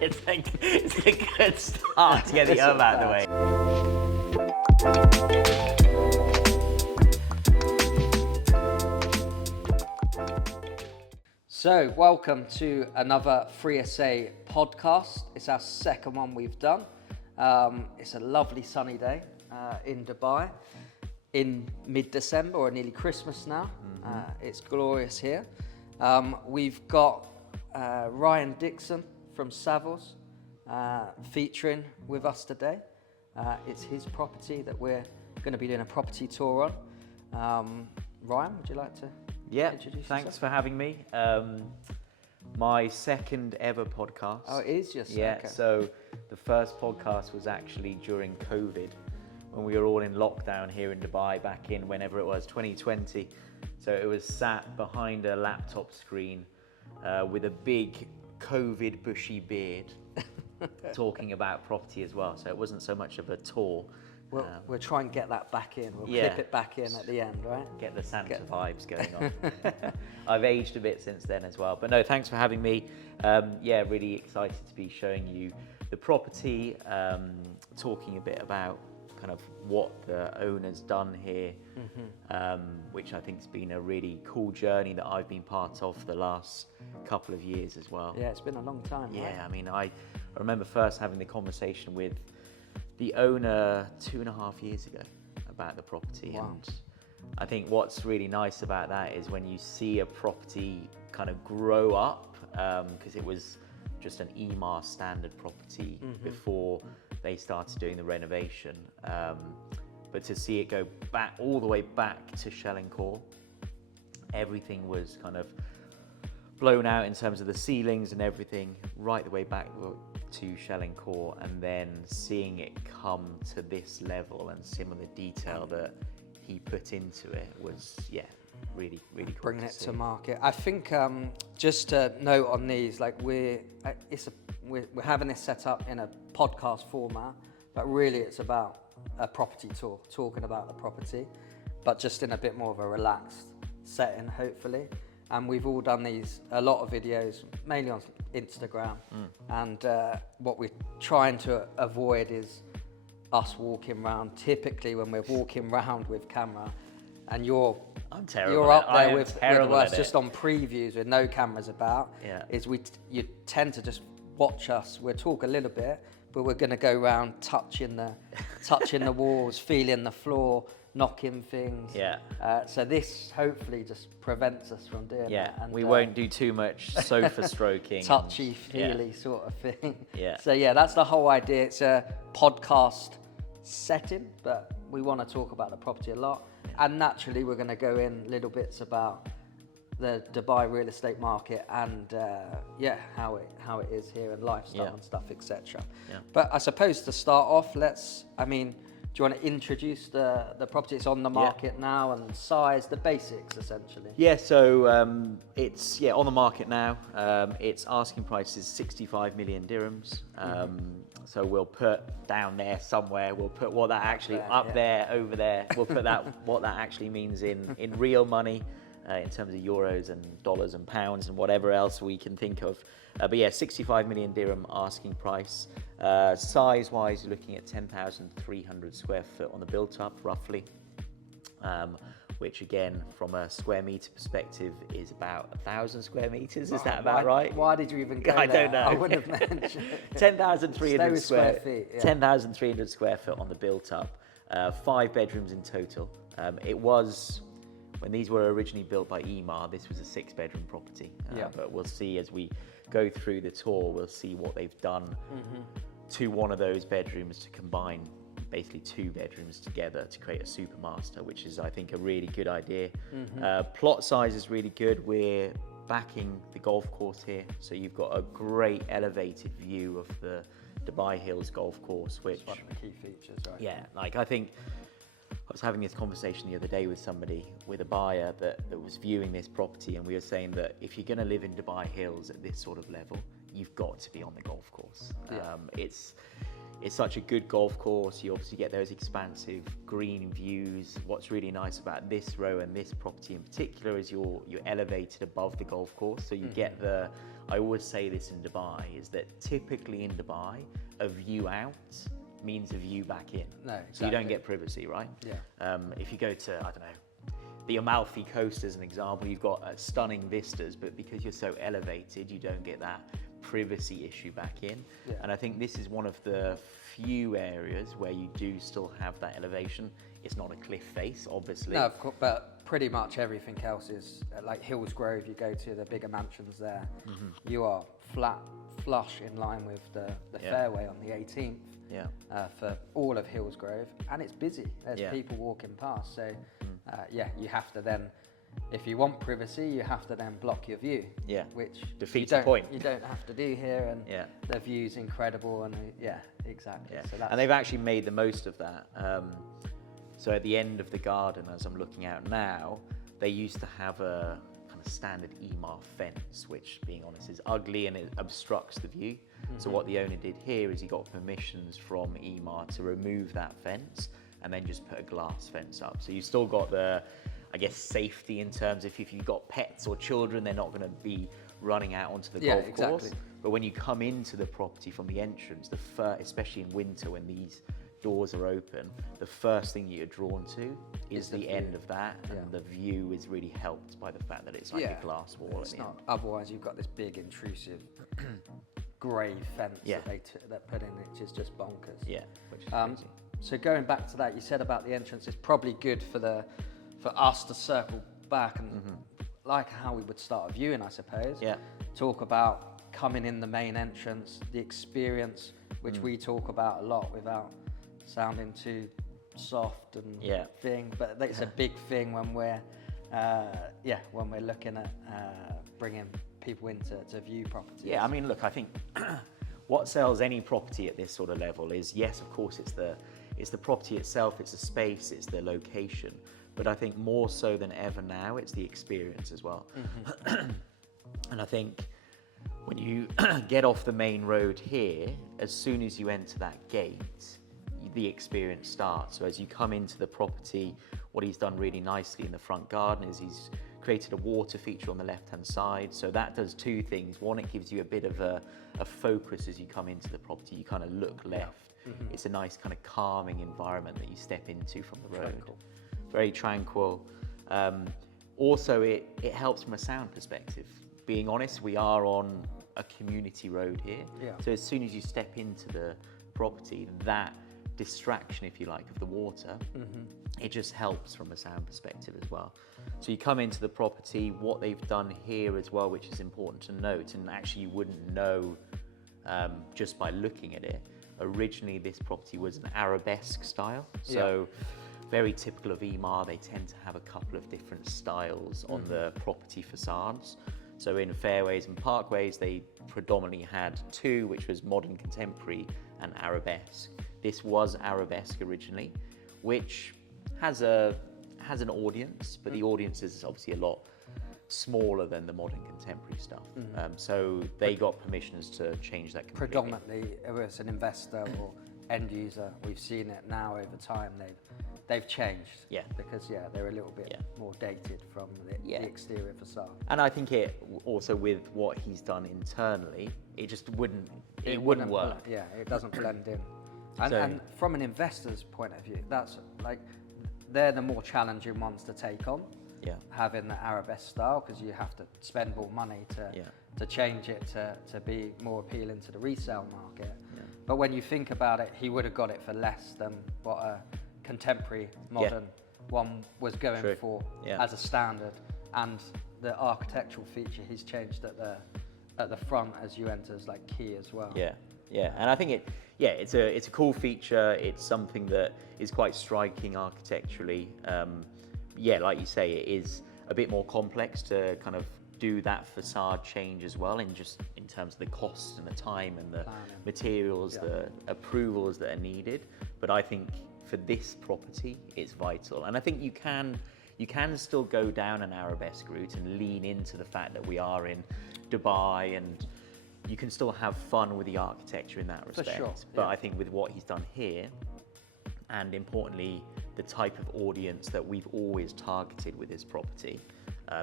It's a good start to get the out of the way. So, welcome to another Free SA podcast. It's our second one we've done. It's a lovely sunny day in Dubai in mid-December, or nearly Christmas now. It's glorious here. We've got Ryan Dixon from Savills featuring with us today. It's his property that we're going to be doing a property tour on. Ryan, would you like to introduce thanks yourself? for having me. My second ever podcast. Oh, it is just yeah. okay. So the first podcast was actually during COVID, when we were all in lockdown here in Dubai back in whenever it was, 2020. So it was sat behind a laptop screen with a big COVID bushy beard, talking about property as well. So it wasn't so much of a tour. We'll try and get that back in. We'll clip it back in at the end, right? Get the Santa vibes going on. I've aged a bit since then as well. But no, thanks for having me. Really excited to be showing you the property, talking a bit about kind of what the owner's done here, which I think has been a really cool journey that I've been part of for the last couple of years as well. Yeah, it's been a long time, right? Yeah, I mean, I remember first having the conversation with the owner 2.5 years ago about the property. Wow. And I think what's really nice about that is when you see a property kind of grow up, because it was just an EMAR standard property before they started doing the renovation, but to see it go back all the way back to shell and core, everything was kind of blown out in terms of the ceilings and everything, right the way back to shell and core, and then seeing it come to this level and some of the detail that he put into it was, really, really cool. Bringing it to market. I think just to note on these, like we're having this set up in a podcast format, but really it's about a property tour, talking about the property, but just in a bit more of a relaxed setting, hopefully. And we've all done a lot of videos, mainly on Instagram. And what we're trying to avoid is us walking around. Typically, when we're walking around with camera, and you're up there with us just on previews with no cameras about, you tend to just watch us. We'll talk a little bit, but we're going to go around touching the walls, feeling the floor, knocking things. So this hopefully just prevents us from doing that. And we won't do too much sofa stroking. Touchy-feely sort of thing. So that's the whole idea. It's a podcast setting, but we want to talk about the property a lot. And naturally, we're going to go in little bits about the Dubai real estate market and how it is here and lifestyle and stuff, etc. But I suppose to start off, do you want to introduce the property? It's on the market now, and size, the basics essentially. So it's on the market now. Its asking price is 65 million dirhams. So we'll put down there somewhere. We'll put what that actually there, over there. We'll put that what that actually means in real money, in terms of euros and dollars and pounds and whatever else we can think of. 65 million dirham asking price. Size-wise, you're looking at 10,300 square foot on the built-up, roughly. Which again, from a square meter perspective, is about 1,000 square meters. Is that about right? Why did you even go I there? don't know. I wouldn't have mentioned 10,300 square feet. 10,300 square foot on the built-up. 5 bedrooms in total. It was, when these were originally built by EMAR, this was a 6-bedroom property. But we'll see as we go through the tour, we'll see what they've done to one of those bedrooms to combine basically 2 bedrooms together to create a super master, which is, I think, a really good idea. Plot size is really good. We're backing the golf course here, so you've got a great elevated view of the Dubai Hills golf course, which is one of the key features, right? I think I was having this conversation the other day with somebody, with a buyer that was viewing this property, and we were saying that if you're going to live in Dubai Hills at this sort of level, you've got to be on the golf course. it's such a good golf course. You obviously get those expansive green views. What's really nice about this row and this property in particular is you're elevated above the golf course. So you get I always say this in Dubai, is that typically in Dubai, a view out means a view back in. No, exactly. So you don't get privacy, right? Yeah. If you go to, I don't know, the Amalfi Coast as an example, you've got stunning vistas, but because you're so elevated, you don't get that privacy issue back in. Yeah. And I think this is one of the few areas where you do still have that elevation. It's not a cliff face, obviously. No, of course, but pretty much everything else is like Hillsgrove. You go to the bigger mansions there, you are flush in line with the fairway on the 18th. Yeah. For all of Hillsgrove, and it's busy. There's people walking past, so you have to then, if you want privacy, you have to then block your view. Yeah. Which defeats the point. You don't have to do here, and the view's incredible, and exactly. Yeah. So that's, and they've actually made the most of that. So at the end of the garden, as I'm looking out now, they used to have a kind of standard EMAR fence, which, being honest, is ugly and it obstructs the view. So what the owner did here is he got permissions from EMAR to remove that fence and then just put a glass fence up. So you still got the, I guess, safety in terms of if you've got pets or children, they're not going to be running out onto the golf course. But when you come into the property from the entrance, especially in winter when these doors are open, the first thing you're drawn to is the end of that, and the view is really helped by the fact that it's like a glass wall. It's not. Otherwise, you've got this big intrusive grey fence that put in, which is just bonkers. Yeah, which is crazy. So going back to that, you said about the entrance, it's probably good for us to circle back and like how we would start a viewing, I suppose. Yeah. Talk about coming in the main entrance, the experience, which we talk about a lot without sounding too soft and thing, but it's a big thing when we're looking at bringing people in to view properties. Yeah, I mean, look, I think what sells any property at this sort of level is, yes, of course, it's the property itself, it's the space, it's the location, but I think more so than ever now, it's the experience as well. And I think when you get off the main road here, as soon as you enter that gate, the experience starts. So as you come into the property, what he's done really nicely in the front garden is he's created a water feature on the left-hand side. So that does two things. One, it gives you a bit of a focus as you come into the property. You kind of look left. It's a nice kind of calming environment that you step into from the road. Tranquil. Very tranquil. Also, it helps from a sound perspective. Being honest, we are on a community road here. Yeah. So as soon as you step into the property, that distraction, if you like, of the water, it just helps from a sound perspective as well. So you come into the property, what they've done here as well, which is important to note, and actually you wouldn't know just by looking at it. Originally, this property was an arabesque style. So very typical of EMAR, they tend to have a couple of different styles on the property facades. So in fairways and parkways, they predominantly had two, which was modern contemporary and arabesque. This was arabesque originally, which has an audience, but the audience is obviously a lot smaller than the modern contemporary stuff. So they got permissions to change that completely. Predominantly, if it's an investor or end user, we've seen it now over time. They've changed. Yeah. Because they're a little bit more dated from the exterior facade. And I think it also, with what he's done internally, it just wouldn't work. Yeah, it doesn't blend in. And from an investor's point of view, that's like, they're the more challenging ones to take on. Yeah. Having the arabesque style, because you have to spend more money to change it to be more appealing to the resale market. Yeah. But when you think about it, he would have got it for less than what a contemporary modern one was going for as a standard. And the architectural feature he's changed at the front as you enter is like key as well. Yeah. Yeah, and I think it's a cool feature. It's something that is quite striking architecturally. Like you say, it is a bit more complex to kind of do that facade change as well, in terms of the cost and the time and the materials, the approvals that are needed. But I think for this property, it's vital, and I think you can still go down an arabesque route and lean into the fact that we are in Dubai and you can still have fun with the architecture in that respect. sure, But yeah. I think with what he's done here, and importantly, the type of audience that we've always targeted with this property,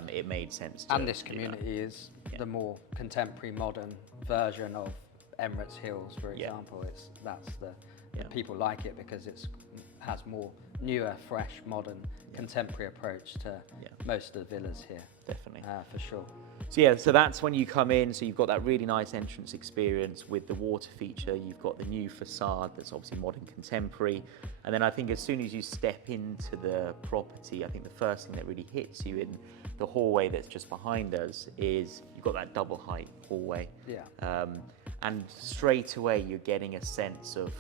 it made sense to And this do that. community is Yeah. the more contemporary, modern version of Emirates Hills, for Yeah. example. That's the Yeah. people like it because has more newer, fresh, modern, contemporary approach to Yeah. most of the villas here. Definitely. For sure. So yeah, so that's when you come in. So you've got that really nice entrance experience with the water feature. You've got the new facade that's obviously modern contemporary. And then I think as soon as you step into the property, I think the first thing that really hits you in the hallway that's just behind us is you've got that double height hallway. Yeah. And straight away you're getting a sense of,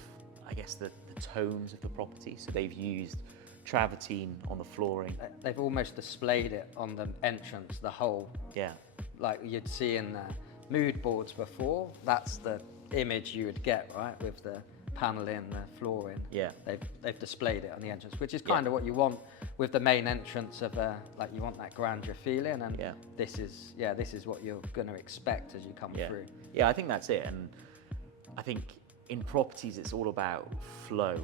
I guess, the tones of the property. So they've used travertine on the flooring. They've almost displayed it on the entrance, the whole, Yeah. like you'd see in the mood boards before. That's the image you would get, right, with the paneling, the flooring. Yeah. They've displayed it on the entrance, which is Yeah. kind of what you want with the main entrance of like you want that grandeur feeling, and Yeah. this is what you're going to expect as you come Yeah. through. Yeah, I think that's it. And I think in properties, it's all about flow.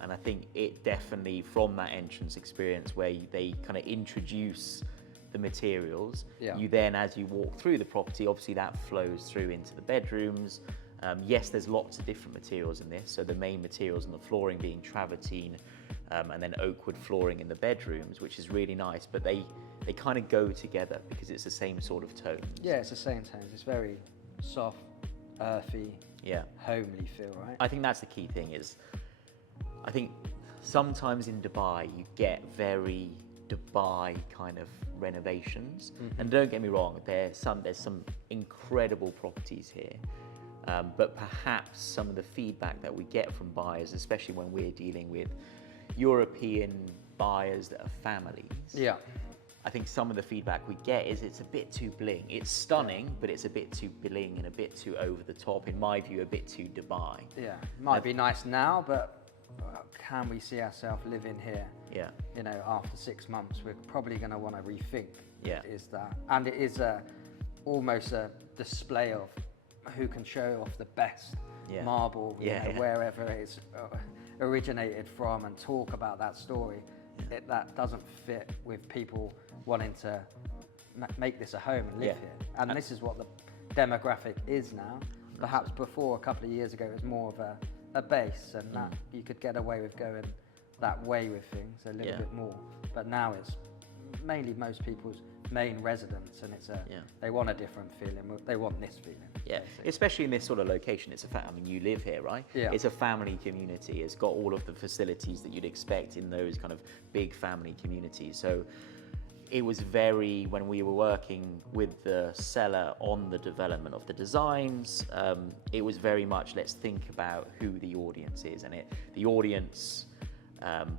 And I think it definitely, from that entrance experience where they kind of introduce the materials, Yeah. you then, as you walk through the property, obviously that flows through into the bedrooms. Yes, there's lots of different materials in this. So the main materials on the flooring being travertine, and then oak wood flooring in the bedrooms, which is really nice. But they kind of go together because it's the same sort of tone. Yeah, it's the same tones. It's very soft, earthy, Yeah. homely feel, right? I think that's the key thing is, I think sometimes in Dubai you get very Dubai kind of renovations. And don't get me wrong, there's some incredible properties here. But perhaps some of the feedback that we get from buyers, especially when we're dealing with European buyers that are families, Yeah. I think some of the feedback we get is it's a bit too bling. It's stunning, but it's a bit too bling and a bit too over the top, in my view, a bit too Dubai. Yeah, might be nice now, but can we see ourselves living here? Yeah. You know, after 6 months, we're probably going to want to rethink. Yeah. Is that, and it is almost a display of who can show off the best Yeah. marble, you Yeah, know, yeah. wherever it's originated from, and talk about that story. That doesn't fit with people wanting to make this a home and live Yeah. here. And this is what the demographic is now. Perhaps before, a couple of years ago, it was more of a base, and that you could get away with going that way with things a little Yeah. bit more. But now it's mainly most people's main residence, and Yeah. they want a different feeling. They want this feeling. Yeah, basically. especially in this sort of location. It's I mean, you live here, right? Yeah. It's a family community. It's got all of the facilities that you'd expect in those kind of big family communities. So it was when we were working with the seller on the development of the designs, it was very much, let's think about who the audience is. And the audience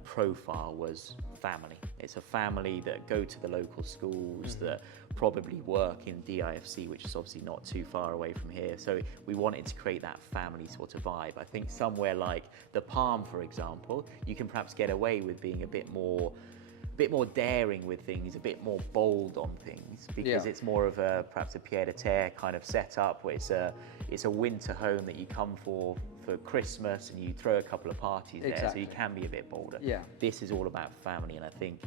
profile was family. It's a family that go to the local schools, that probably work in DIFC, which is obviously not too far away from here. So we wanted to create that family sort of vibe. I think somewhere like the Palm, for example, you can perhaps get away with being a bit more daring with things, a bit more bold on things, because Yeah. it's more of perhaps a pied-à-terre kind of setup, where it's a winter home that you come for Christmas, and you throw a couple of parties there, so Exactly. you can be a bit bolder. Yeah. This is all about family, and I think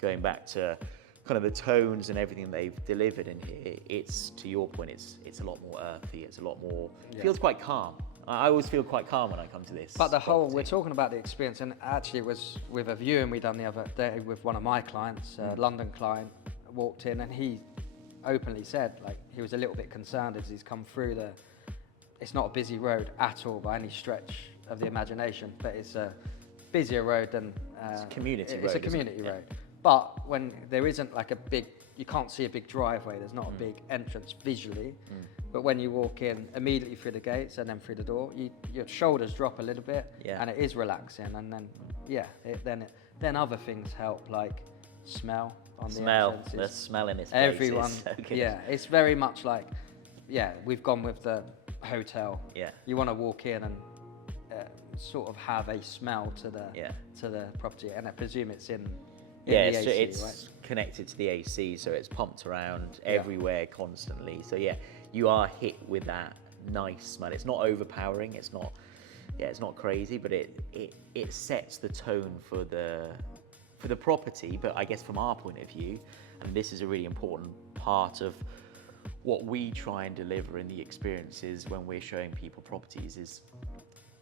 going back to kind of the tones and everything they've delivered in here, it's, to your point, it's a lot more earthy, it's a lot more, feels quite calm. I always feel quite calm when I come to this. But the whole, property. we're talking about the experience, and actually it was with a viewing we done the other day with one of my clients, a London client, walked in, and he openly said, like, he was a little bit concerned as he's come through it's not a busy road at all by any stretch of the imagination, but it's a busier road than... It's a community road, It's a isn't it? community Yeah. road. But when there isn't like a big, you can't see a big driveway, there's not a big entrance visually, but when you walk in immediately through the gates and then through the door, your shoulders drop a little bit, Yeah. and it is relaxing, and then then other things help, like smell on the Smell, entrance. the smell in this place Everyone, is so good. yeah, it's very much like, we've gone with the hotel. Yeah. You want to walk in and sort of have a smell to the Yeah. to the property, and I presume it's in Yeah, the so AC, it's right? connected to the AC, so it's pumped around Yeah. everywhere constantly. So yeah, you are hit with that nice smell. It's not overpowering. It's not, yeah, it's not crazy, but it sets the tone for the property. But I guess from our point of view, and this is a really important part of what we try and deliver in the experiences when we're showing people properties, is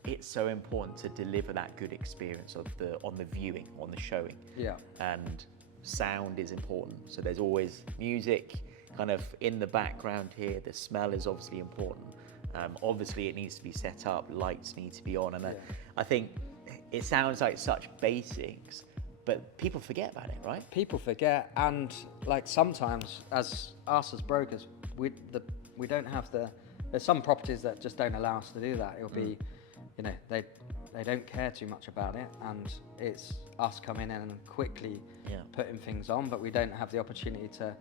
it's so important to deliver that good experience on the viewing, on the showing. Yeah. And sound is important. So there's always music kind of in the background here. The smell is obviously important. Obviously it needs to be set up, lights need to be on. And I think it sounds like such basics, but people forget about it, right? People forget, and like sometimes as brokers, we don't have there's some properties that just don't allow us to do that. It'll be, you know, they don't care too much about it, and it's us coming in and quickly putting things on, but we don't have the opportunity to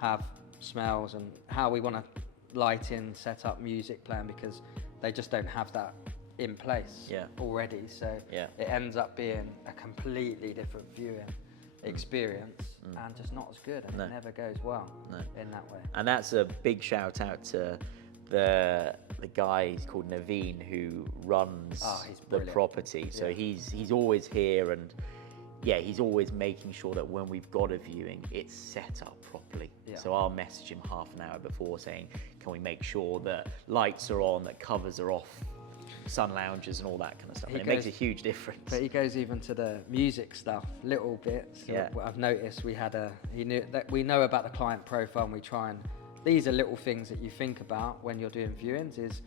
have smells and how we want to light in, set up music playing, because they just don't have that in place already. So it ends up being a completely different viewing experience and just not as good, and it never goes well in that way. And that's a big shout out to the guy, he's called Naveen, who runs the property. So he's always here, and he's always making sure that when we've got a viewing, it's set up properly. So I'll message him half an hour before saying, can we make sure that lights are on, that covers are off, sun lounges and all that kind of stuff. It makes a huge difference. But he goes even to the music stuff, little bits. I've noticed we know about the client profile, and we try and, these are little things that you think about when you're doing viewings, is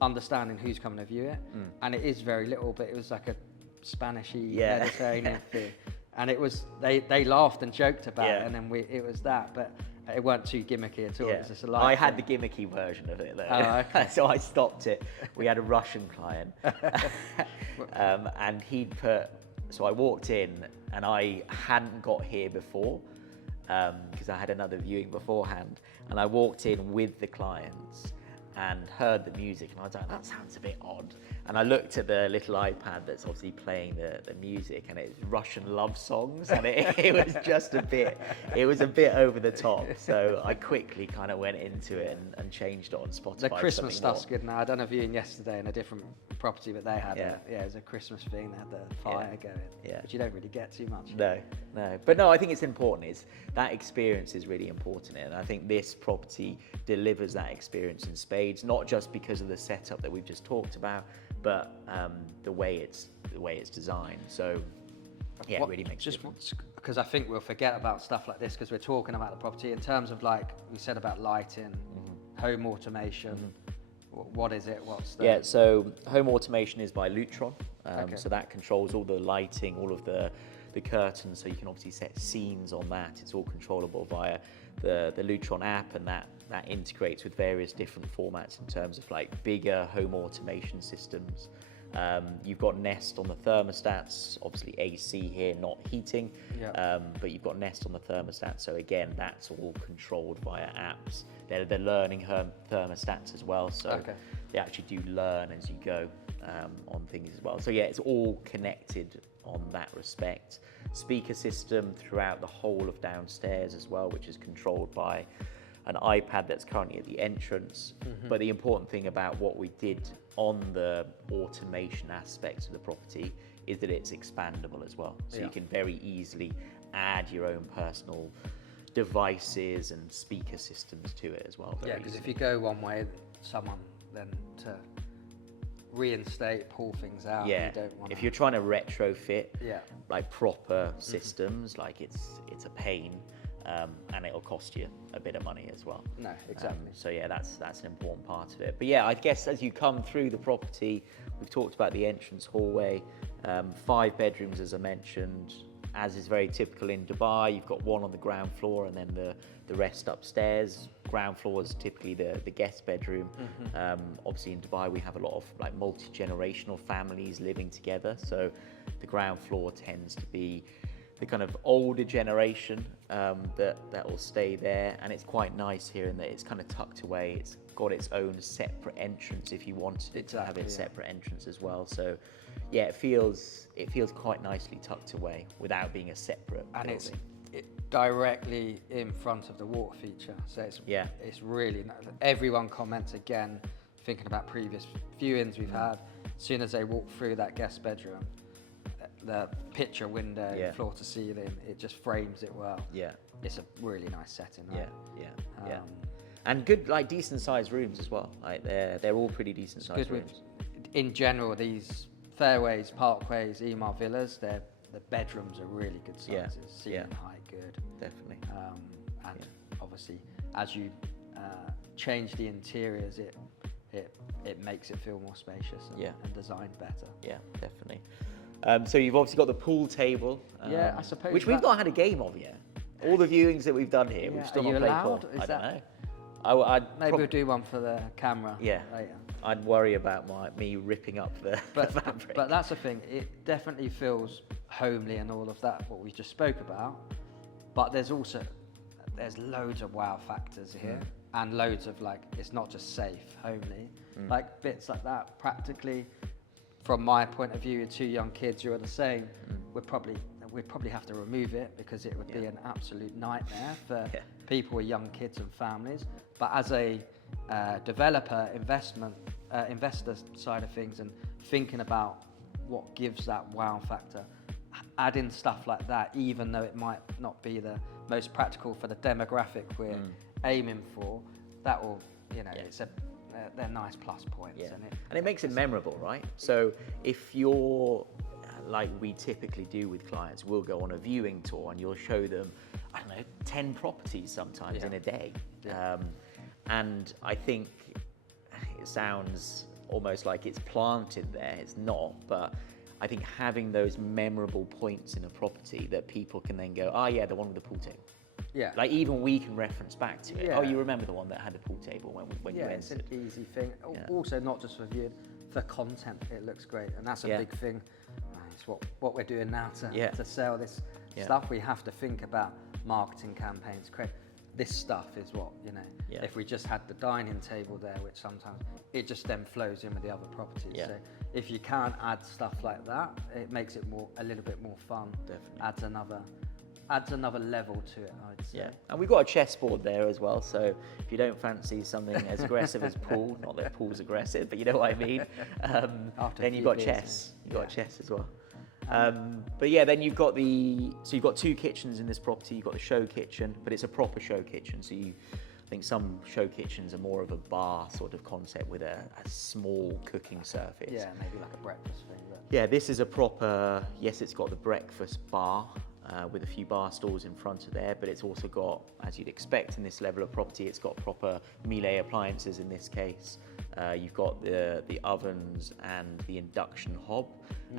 understanding who's coming to view it. And it is very little, but it was like a Spanishy Mediterranean thing. And it was, they laughed and joked about it, and then it was that, but it weren't too gimmicky at all. It was just a light I had the gimmicky version of it though. Oh, okay. So I stopped it. We had a Russian client and so I walked in, and I hadn't got here before because I had another viewing beforehand, and I walked in with the clients and heard the music, and I was like, that sounds a bit odd. And I looked at the little iPad that's obviously playing the music, and it's Russian love songs, and it was just a bit over the top. So I quickly kind of went into it and changed it on Spotify. The Christmas stuff's good now. I done a viewing yesterday in a different property, but they had it was a Christmas thing. They had the fire going, which you don't really get too much. No. But no, I think it's important. That experience is really important, and I think this property delivers that experience in spades, not just because of the setup that we've just talked about, but the way it's designed. So it really makes a difference. Because I think we'll forget about stuff like this because we're talking about the property in terms of, like we said, about lighting, home automation. What is it? What's the... So home automation is by Lutron. So that controls all the lighting, all of the curtains, so you can obviously set scenes on that. It's all controllable via the Lutron app, and that integrates with various different formats in terms of like bigger home automation systems. You've got Nest on the thermostats, obviously AC here, not heating, but you've got Nest on the thermostat. So again, that's all controlled via apps. They're learning thermostats as well, so they actually do learn as you go on things as well. So it's all connected on that respect. Speaker system throughout the whole of downstairs as well, which is controlled by an iPad that's currently at the entrance. But the important thing about what we did on the automation aspects of the property is that it's expandable as well. So you can very easily add your own personal devices and speaker systems to it as well. Because if you go one way, someone then to reinstate, pull things out. You don't want. If you're trying to retrofit like proper systems, like it's a pain. And it'll cost you a bit of money as well. No, exactly. So that's an important part of it. But I guess as you come through the property, we've talked about the entrance hallway, 5 bedrooms as I mentioned, as is very typical in Dubai. You've got one on the ground floor and then the rest upstairs. Ground floor is typically the guest bedroom. Obviously in Dubai we have a lot of like multi-generational families living together, so the ground floor tends to be the kind of older generation that will stay there, and it's quite nice here in that it's kind of tucked away. It's got its own separate entrance if you wanted it to have its separate entrance as well. So yeah, it feels quite nicely tucked away without being a separate building. It's directly in front of the water feature, so it's really everyone comments again, thinking about previous viewings we've had. As soon as they walk through that guest bedroom, the picture window, floor to ceiling, it just frames it well. Yeah, it's a really nice setting. Right? Yeah. And good, like decent sized rooms as well. Like they're all pretty decent sized rooms. In general, these fairways, parkways, Emaar villas, the bedrooms are really good sizes. Ceiling height, good. Definitely. And obviously, as you change the interiors, it makes it feel more spacious and designed better. Yeah, definitely. So you've obviously got the pool table. I suppose. Which we've not had a game of yet. All the viewings that we've done here, we've still not played pool. I don't know. Maybe we'll do one for the camera later. I'd worry about me ripping up the fabric. But that's the thing. It definitely feels homely and all of that, what we just spoke about. But there's loads of wow factors here, and loads of it's not just safe, homely, like bits like that. Practically, from my point of view, 2 young kids who are the same, we'd probably have to remove it because it would be an absolute nightmare for people with young kids and families. But as a developer, investor side of things, and thinking about what gives that wow factor, adding stuff like that, even though it might not be the most practical for the demographic we're aiming for, that will, they're nice plus points. And it makes it memorable, right? So if you're, like we typically do with clients, we'll go on a viewing tour and you'll show them, 10 properties sometimes in a day. And I think it sounds almost like it's planted there. It's not, but I think having those memorable points in a property that people can then go, the one with the pool table. Yeah. Like even we can reference back to it. Yeah. Oh, you remember the one that had the pool table when you entered. It's an easy thing. Yeah. Also, not just for viewing, for content, it looks great, and that's a big thing. It's what we're doing now to sell this stuff. We have to think about marketing campaigns. This stuff is what If we just had the dining table there, which sometimes it just then flows in with the other properties. So if you can't add stuff like that, it makes it a little bit more fun. Definitely adds another level to it, I would say. Yeah, and we've got a chessboard there as well, so if you don't fancy something as aggressive as pool, not that pool's aggressive, but you know what I mean, then you've got chess. You've got chess as well. But then you've got you've got 2 kitchens in this property. You've got the show kitchen, but it's a proper show kitchen. So I think some show kitchens are more of a bar sort of concept with a small cooking surface. Yeah, maybe like a breakfast thing. Yeah, this is a proper, it's got the breakfast bar with a few bar stools in front of there, but it's also got, as you'd expect in this level of property, it's got proper Miele appliances in this case. You've got the ovens and the induction hob.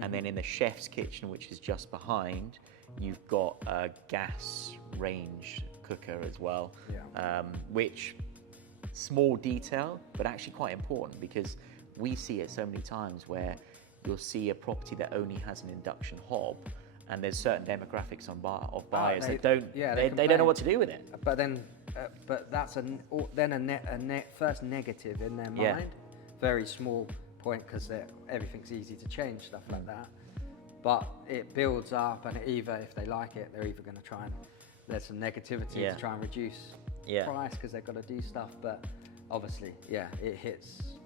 And then in the chef's kitchen, which is just behind, you've got a gas range cooker as well, which small detail, but actually quite important, because we see it so many times where you'll see a property that only has an induction hob, and there's certain demographics of buyers that they don't know what to do with it. But then, but that's a first negative in their mind. Yeah. Very small point, because everything's easy to change, stuff like that. But it builds up, and either if they like it, they're either going to try and there's some negativity to try and reduce price because they've got to do stuff. But obviously, it hits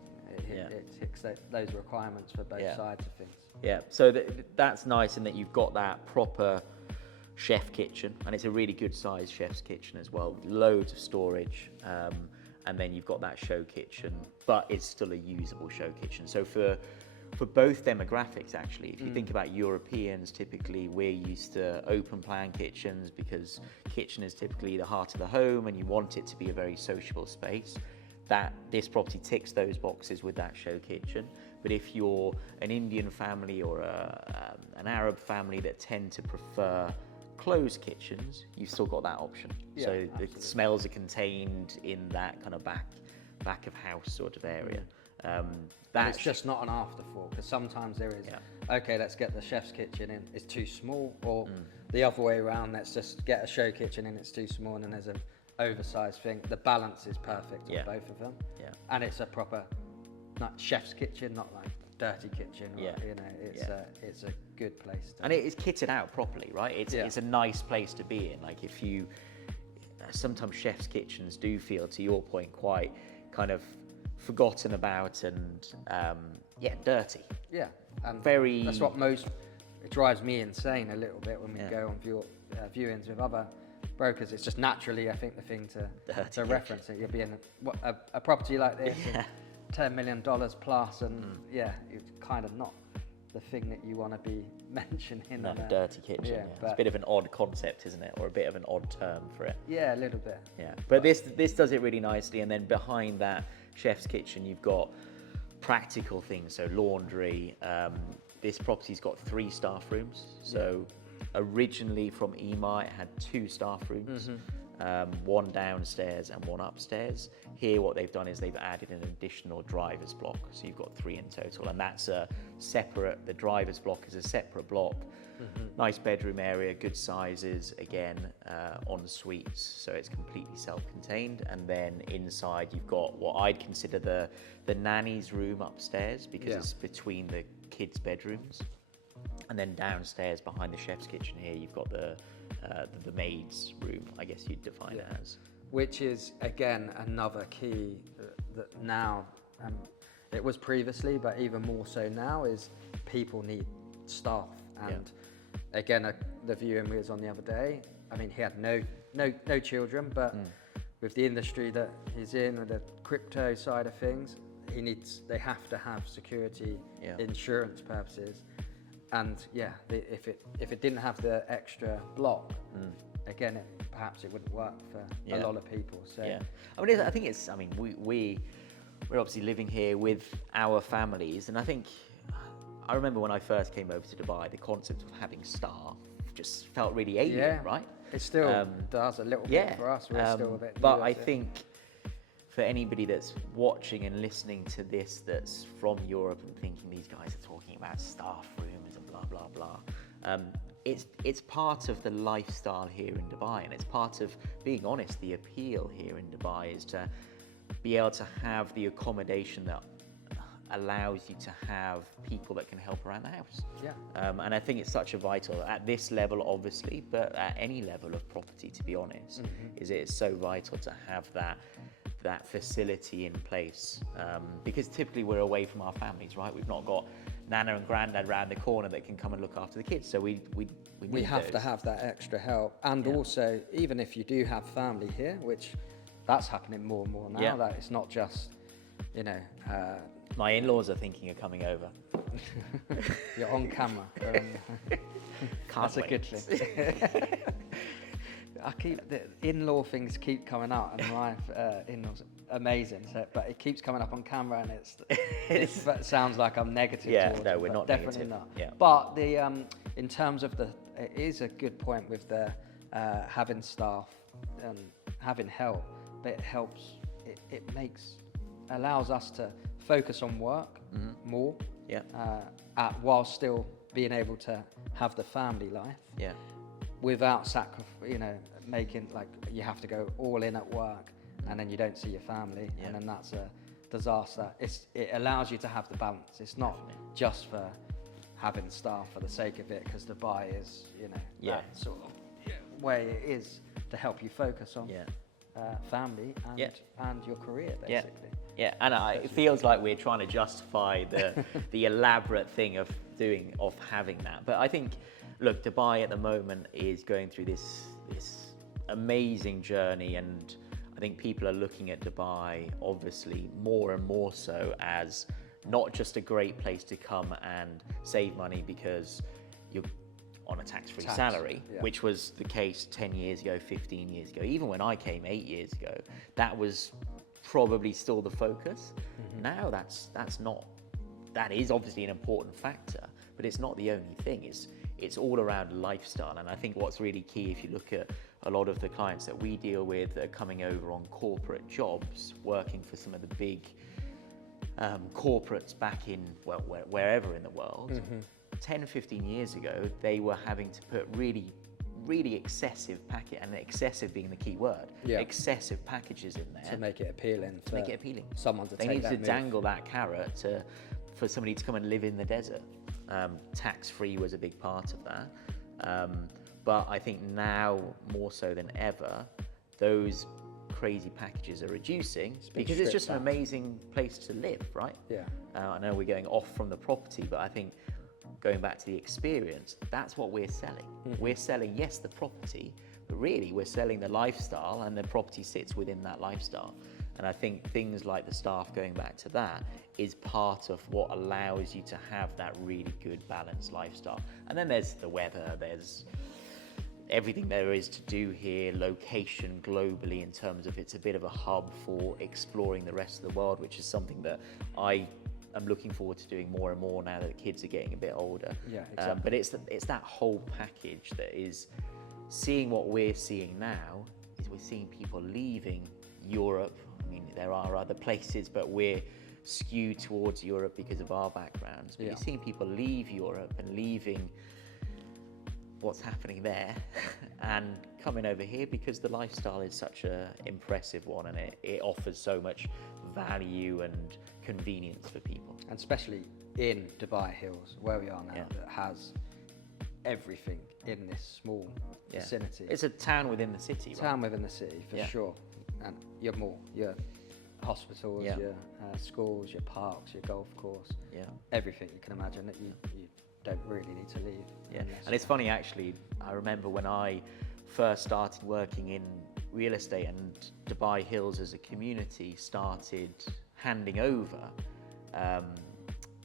those requirements for both sides of things. Yeah, so that's nice in that you've got that proper chef kitchen, and it's a really good sized chef's kitchen as well, with loads of storage, and then you've got that show kitchen, but it's still a usable show kitchen. So for both demographics, actually, if you think about Europeans, typically we're used to open plan kitchens because kitchen is typically the heart of the home and you want it to be a very sociable space. That this property ticks those boxes with that show kitchen. But if you're an Indian family or an Arab family that tend to prefer closed kitchens, you've still got that option. So absolutely. the smells are contained in that kind of back of house sort of area. And it's just not an afterthought, because sometimes there is, okay, let's get the chef's kitchen in, it's too small, or the other way around, let's just get a show kitchen in, it's too small, and then there's an oversized thing. The balance is perfect on both of them. Yeah. And it's a proper, not chef's kitchen, not like dirty kitchen. Or, you know, it's a good place. And it is kitted out properly, right? It's a nice place to be in. Like if you, sometimes chef's kitchens do feel, to your point, quite kind of forgotten about and dirty. Yeah, and very. That's what it drives me insane a little bit when we go on viewings with other brokers. It's just naturally, I think, the thing to reference it. You'll be in a property like this, and $10 million plus, and it's kind of not the thing that you want to be mentioning. No, a dirty kitchen. Yeah. It's a bit of an odd concept, isn't it, or a bit of an odd term for it? Yeah, a little bit. Yeah, but this does it really nicely, and then behind that chef's kitchen, you've got practical things, so laundry. This property's got 3 staff rooms. So originally from EMA, it had 2 staff rooms, one downstairs and one upstairs. Here, what they've done is they've added an additional driver's block. So you've got 3 in total, and that's a separate, the driver's block is a separate block. Nice bedroom area, good sizes, again, en suites, so it's completely self-contained. And then inside you've got what I'd consider the nanny's room upstairs, because it's between the kids' bedrooms. And then downstairs behind the chef's kitchen here, you've got the maid's room, I guess you'd define it as. Which is, again, another key that now, it was previously, but even more so now, is people need staff. And again, the viewing we was on the other day, I mean, he had no children, but with the industry that he's in, with the crypto side of things, they have to have security, insurance purposes. And if it didn't have the extra block, again, perhaps it wouldn't work for a lot of people. So I mean, I think it's. I mean, we're obviously living here with our families, and I remember when I first came over to Dubai, the concept of having staff just felt really alien, right? It still does a little bit for us. We're still a bit. But I think for anybody that's watching and listening to this, that's from Europe and thinking these guys are talking about staff rooms and blah blah blah, it's part of the lifestyle here in Dubai, and it's part of, being honest, the appeal here in Dubai is to be able to have the accommodation that allows you to have people that can help around the house. And I think it's such a vital, at this level obviously, but at any level of property, to be honest, it's so vital to have that facility in place, because typically we're away from our families, right? We've not got Nana and Grandad around the corner that can come and look after the kids, so we have to have that extra help. And also, even if you do have family here, which that's happening more and more now, that it's not just, my in-laws are thinking of coming over. You're on camera. That's a good thing. The in-law things keep coming out, and my in-laws amazing. So, but it keeps coming up on camera, and it sounds like I'm negative. Yeah, no, we're not definitely negative. not. Yeah. But in terms of it is a good point with the having staff and having help. But it helps. It allows us to focus on work more. Yeah. While still being able to have the family life. Yeah. Without making, like, you have to go all in at work and then you don't see your family, and then that's a disaster. It allows you to have the balance. It's not just for having staff for the sake of it, because Dubai is, that sort of way it is to help you focus on family and your career, basically. Yeah, and it feels like we're trying to justify the elaborate thing of having that. But I think, look, Dubai at the moment is going through this amazing journey, and I think people are looking at Dubai, obviously, more and more so as not just a great place to come and save money because you're on a tax-free salary, which was the case 10 years ago, 15 years ago. Even when I came 8 years ago, that was probably still the focus. Now that's not. That is obviously an important factor, but it's not the only thing. It's all around lifestyle. And I think what's really key, if you look at a lot of the clients that we deal with that are coming over on corporate jobs, working for some of the big corporates back in, well, wherever in the world, 10, 15 years ago, they were having to put really excessive and excessive being the key word, excessive packages in there to make it appealing. To make it appealing. Someone to they take needed that to move. dangle that carrot for somebody to come and live in the desert. Tax-free was a big part of that. But I think now, more so than ever, those crazy packages are reducing because it's just an amazing place to live, right? Yeah. I know we're going off from the property, but I think going back to the experience, that's what we're selling. We're selling, yes, the property, but really we're selling the lifestyle, and the property sits within that lifestyle. And I think things like the staff, going back to that, is part of what allows you to have that really good balanced lifestyle. And then there's the weather, there's everything there is to do here, location globally, in terms of it's a bit of a hub for exploring the rest of the world, which is something that I'm looking forward to doing more and more now that the kids are getting a bit older. Yeah, exactly. But it's that whole package that is seeing what we're seeing now, is we're seeing people leaving Europe. I mean, there are other places, but we're skewed towards Europe because of our backgrounds. But you're seeing people leave Europe and leaving what's happening there and coming over here because the lifestyle is such a impressive one, and it offers so much value and convenience for people. And especially in Dubai Hills, where we are now, that has everything in this small vicinity. It's a town within the city, right? Town within the city, for sure. And your hospitals, your schools, your parks, your golf course, everything you can imagine that you don't really need to leave. Yeah, and it's funny actually, I remember when I first started working in real estate and Dubai Hills as a community started handing over,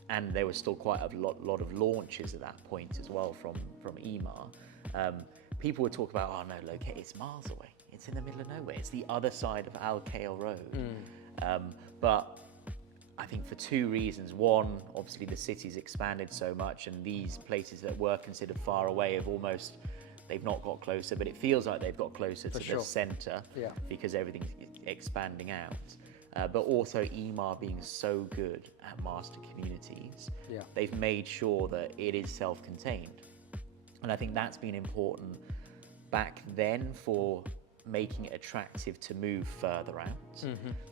and there was still quite a lot of launches at that point as well from EMA. People would talk about, oh no, look, it's miles away. It's in the middle of nowhere. It's the other side of Al Khail Road. But I think for two reasons. One, obviously the city's expanded so much, and these places that were considered far away they've not got closer, but it feels like they've got closer to the centre because everything's expanding out. But also EMA being so good at master communities, they've made sure that it is self-contained. And I think that's been important back then for making it attractive to move further out.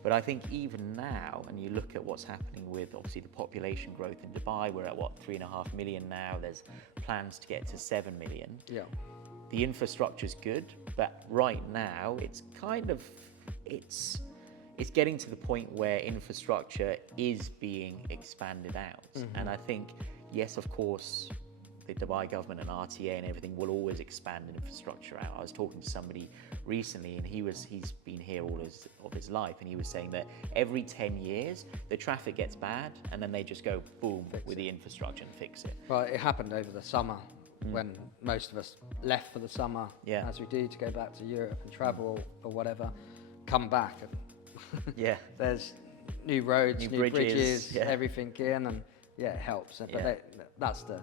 But I think even now, and you look at what's happening with obviously the population growth in Dubai, we're at 3.5 million now, there's plans to get to 7 million. The infrastructure's good, but right now it's getting to the point where infrastructure is being expanded out. And I think, yes, of course, the Dubai government and RTA and everything will always expand infrastructure out. I was talking to somebody recently, and he's been here all of his life, and he was saying that every 10 years the traffic gets bad, and then they just go boom with the infrastructure and fix it. Well, it happened over the summer when most of us left for the summer, as we do, to go back to Europe and travel or whatever, come back and there's new roads, new bridges, everything in, and it helps. But that's the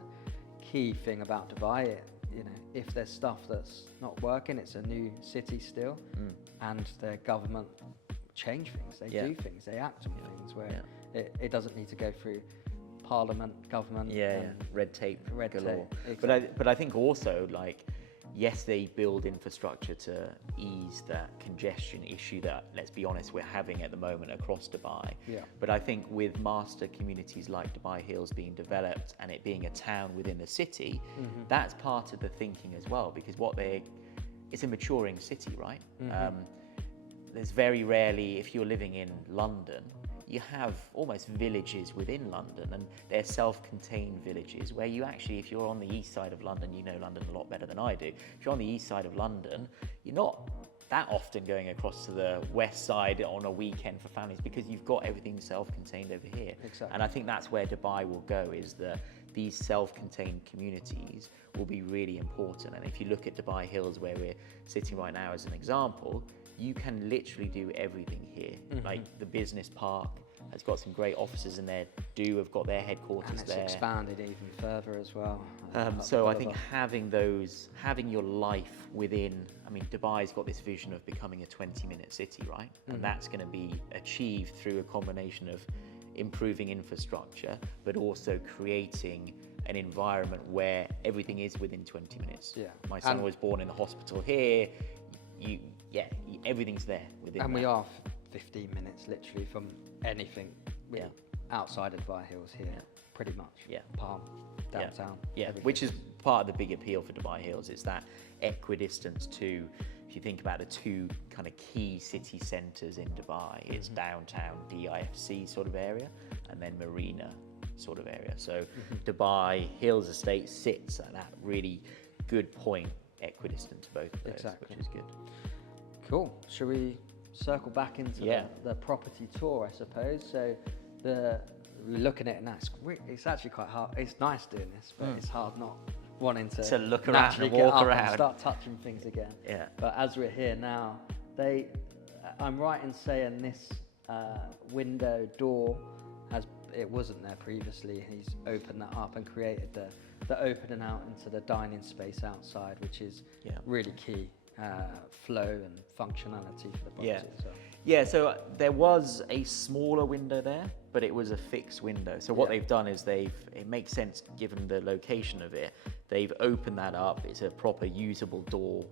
key thing about Dubai. If there's stuff that's not working, it's a new city still, and the government change things, they do things, they act on things where it doesn't need to go through parliament, government, red tape galore. Exactly. But I think also, like, yes, they build infrastructure to ease that congestion issue that, let's be honest, we're having at the moment across Dubai. But I think with master communities like Dubai Hills being developed and it being a town within the city, that's part of the thinking as well, because it's a maturing city, right? There's very rarely, if you're living in London, you have almost villages within London, and they're self-contained villages where you actually, if you're on the east side of London, you know London a lot better than I do. If you're on the east side of London, you're not that often going across to the west side on a weekend for families because you've got everything self-contained over here. Exactly. And I think that's where Dubai will go, is these self-contained communities will be really important. And if you look at Dubai Hills, where we're sitting right now as an example, you can literally do everything here. Like the business park has got some great offices in there. Have got their headquarters there. And it's expanded even further as well. So I think having your life within, I mean, Dubai's got this vision of becoming a 20-minute city, right? And that's going to be achieved through a combination of improving infrastructure, but also creating an environment where everything is within 20 minutes. Yeah. My son was born in the hospital here. Everything's there within. And that. we are 15 minutes literally from anything Yeah. outside of Dubai Hills here, pretty much. Yeah. Palm, downtown. Yeah, everything. which is part of the big appeal for Dubai Hills. It's that equidistance to, if you think about the two kind of key city centres in Dubai, it's downtown DIFC sort of area, and then Marina sort of area. So Dubai Hills Estate sits at that really good point, equidistant to both of those, Exactly. which is good. Cool. Shall we circle back into the property tour, I suppose? So we're looking at it now. It's actually quite hard. It's nice doing this, but it's hard not wanting to look around naturally and get walk up around and start touching things again. Yeah. But as we're here now, I'm right in saying this window door it wasn't there previously. He's opened that up and created the opening out into the dining space outside, which is really key. Flow and functionality for the property. So there was a smaller window there, but it was a fixed window. So what they've done is it makes sense given the location of it. They've opened that up. It's a proper usable door,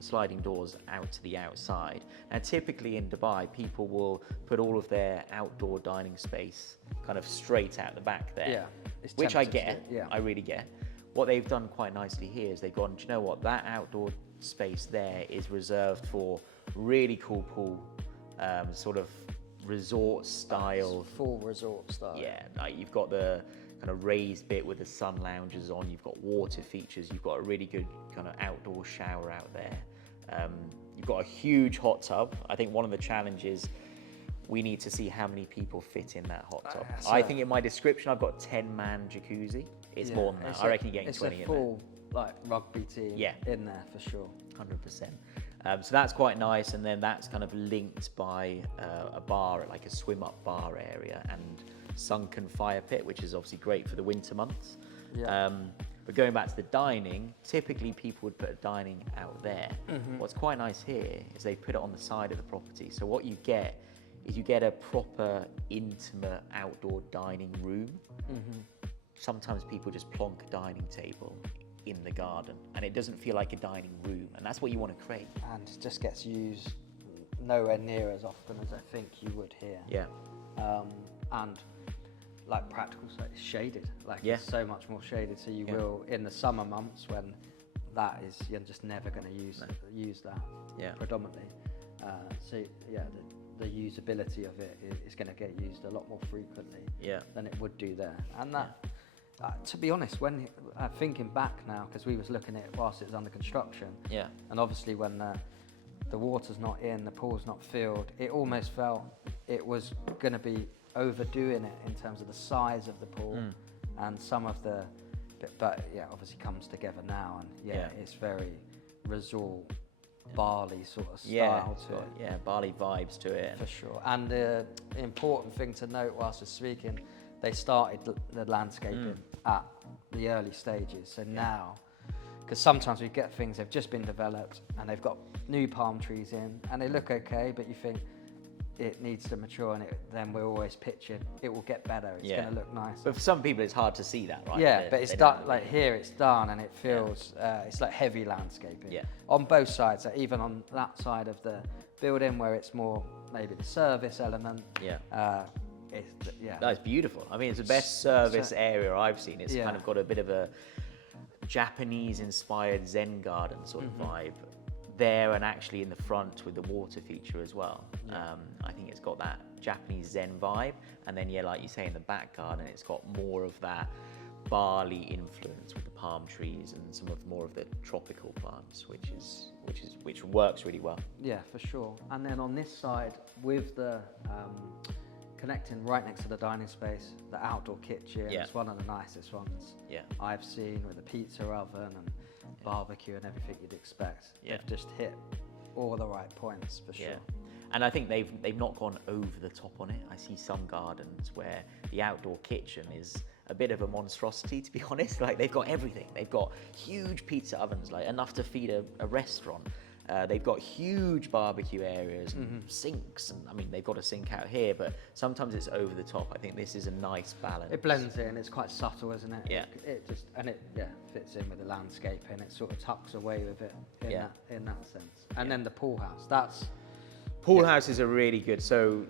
sliding doors out to the outside. And typically in Dubai, people will put all of their outdoor dining space kind of straight out the back there, which I get. I really get. What they've done quite nicely here is they've gone, do you know what, that outdoor space there is reserved for really cool pool, sort of resort style. Full resort style. Yeah, like you've got the kind of raised bit with the sun lounges on, you've got water features, you've got a really good kind of outdoor shower out there. You've got a huge hot tub. I think one of the challenges, we need to see how many people fit in that hot tub. I think in my description, I've got 10-man jacuzzi. It's more than that. I reckon you're getting 20 in there. It's a full like rugby team in there for sure. 100%. So that's quite nice, and then that's kind of linked by a bar, like a swim-up bar area, and sunken fire pit, which is obviously great for the winter months. But going back to the dining, typically people would put a dining out there. What's quite nice here is they put it on the side of the property. So what you get is you get a proper intimate outdoor dining room. Sometimes people just plonk a dining table in the garden, and it doesn't feel like a dining room, and that's what you want to create. And it just gets used nowhere near as often as I think you would here. And like practical, so it's shaded. It's so much more shaded. So you will in the summer months when that is, you're just never going to use that predominantly. The usability of it is going to get used a lot more frequently than it would do there. And that, to be honest, when thinking back now, because we was looking at it whilst it was under construction, and obviously when the water's not in, the pool's not filled, it almost felt it was going to be overdoing it in terms of the size of the pool and some of the, but obviously comes together now, and it's very resort Bali sort of style to it. Yeah, Bali vibes to it. For sure. And the important thing to note whilst we're speaking, they started the landscaping at the early stages. So now, because sometimes we get things, they've just been developed and they've got new palm trees in and they look okay, but you think it needs to mature, and then we're always pitching, it will get better, it's going to look nice. But for some people it's hard to see that, right? Yeah, but it's done, like here it's done, and it feels, it's like heavy landscaping. On both sides, like even on that side of the building where it's more maybe the service element. That's beautiful. I mean, it's the best service area I've seen. It's kind of got a bit of a Japanese-inspired Zen garden sort of vibe there, and actually in the front with the water feature as well. I think it's got that Japanese Zen vibe, and then like you say, in the back garden it's got more of that Bali influence with the palm trees and some of more of the tropical plants, which works really well. Yeah, for sure. And then on this side, with the connecting right next to the dining space, the outdoor kitchen, it's one of the nicest ones I've seen, with a pizza oven and barbecue and everything you'd expect. They've just hit all the right points for sure. And I think they've not gone over the top on it. I see some gardens where the outdoor kitchen is a bit of a monstrosity, to be honest. Like, they've got everything. They've got huge pizza ovens, like enough to feed a restaurant. They've got huge barbecue areas and sinks, and I mean they've got a sink out here, but sometimes it's over the top. I think this is a nice balance. It blends in. It's quite subtle, isn't it? Yeah. It just fits in with the landscape, and it sort of tucks away with it in that sense. And then the pool house. Pool house is a really good. So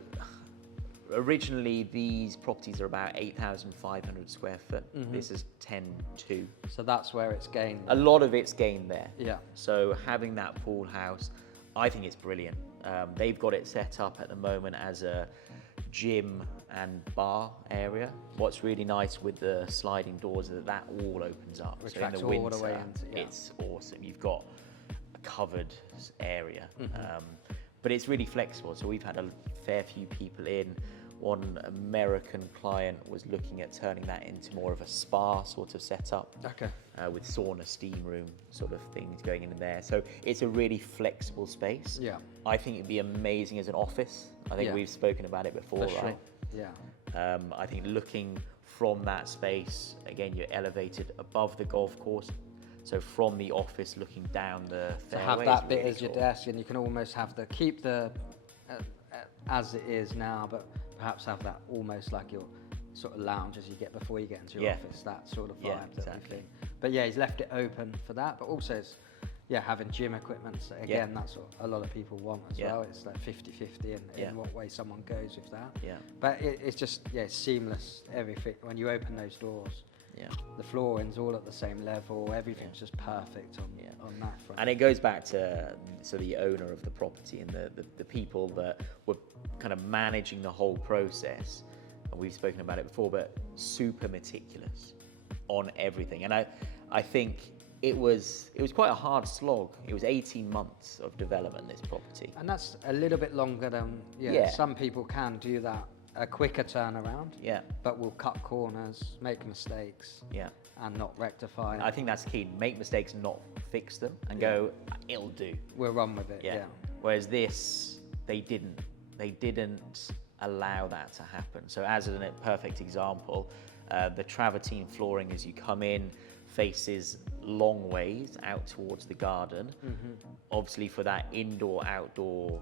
originally these properties are about 8,500 square foot. This is 10.2. So that's where it's gained. A lot of it's gained there. Yeah. So having that pool house, I think it's brilliant. They've got it set up at the moment as a gym and bar area. What's really nice with the sliding doors is that all opens up. Retracts so in the all winter, the way into, it's awesome. You've got a covered area, but it's really flexible. So we've had a fair few people in. One American client was looking at turning that into more of a spa sort of setup. Okay. With sauna, steam room sort of things going in there. So it's a really flexible space. Yeah. I think it'd be amazing as an office. I think we've spoken about it before, For right? Sure. Yeah. I think looking from that space, again, you're elevated above the golf course. So from the office looking down the fairway. To have that bit as your desk, and you can almost have keep the as it is now, but perhaps have that almost like your sort of lounge as you get before you get into your office, that sort of vibe. Exactly. But he's left it open for that, but also it's, having gym equipment. So again, that's what a lot of people want as well. It's like 50-50 in what way someone goes with that. Yeah. But it's just, it's seamless, everything. When you open those doors, the flooring's all at the same level, everything's just perfect on that front. And it goes back to the owner of the property and the people that were kind of managing the whole process. And we've spoken about it before, but super meticulous on everything. And I think it was quite a hard slog. It was 18 months of development, this property. And that's a little bit longer than, some people can do that, a quicker turnaround. Yeah. But will cut corners, make mistakes. Yeah. And not rectify. I think that's key. Make mistakes, not fix them, and go, it'll do. We'll run with it. Yeah. Whereas this, they didn't allow that to happen. So as a perfect example, the travertine flooring as you come in faces long ways out towards the garden. Obviously for that indoor outdoor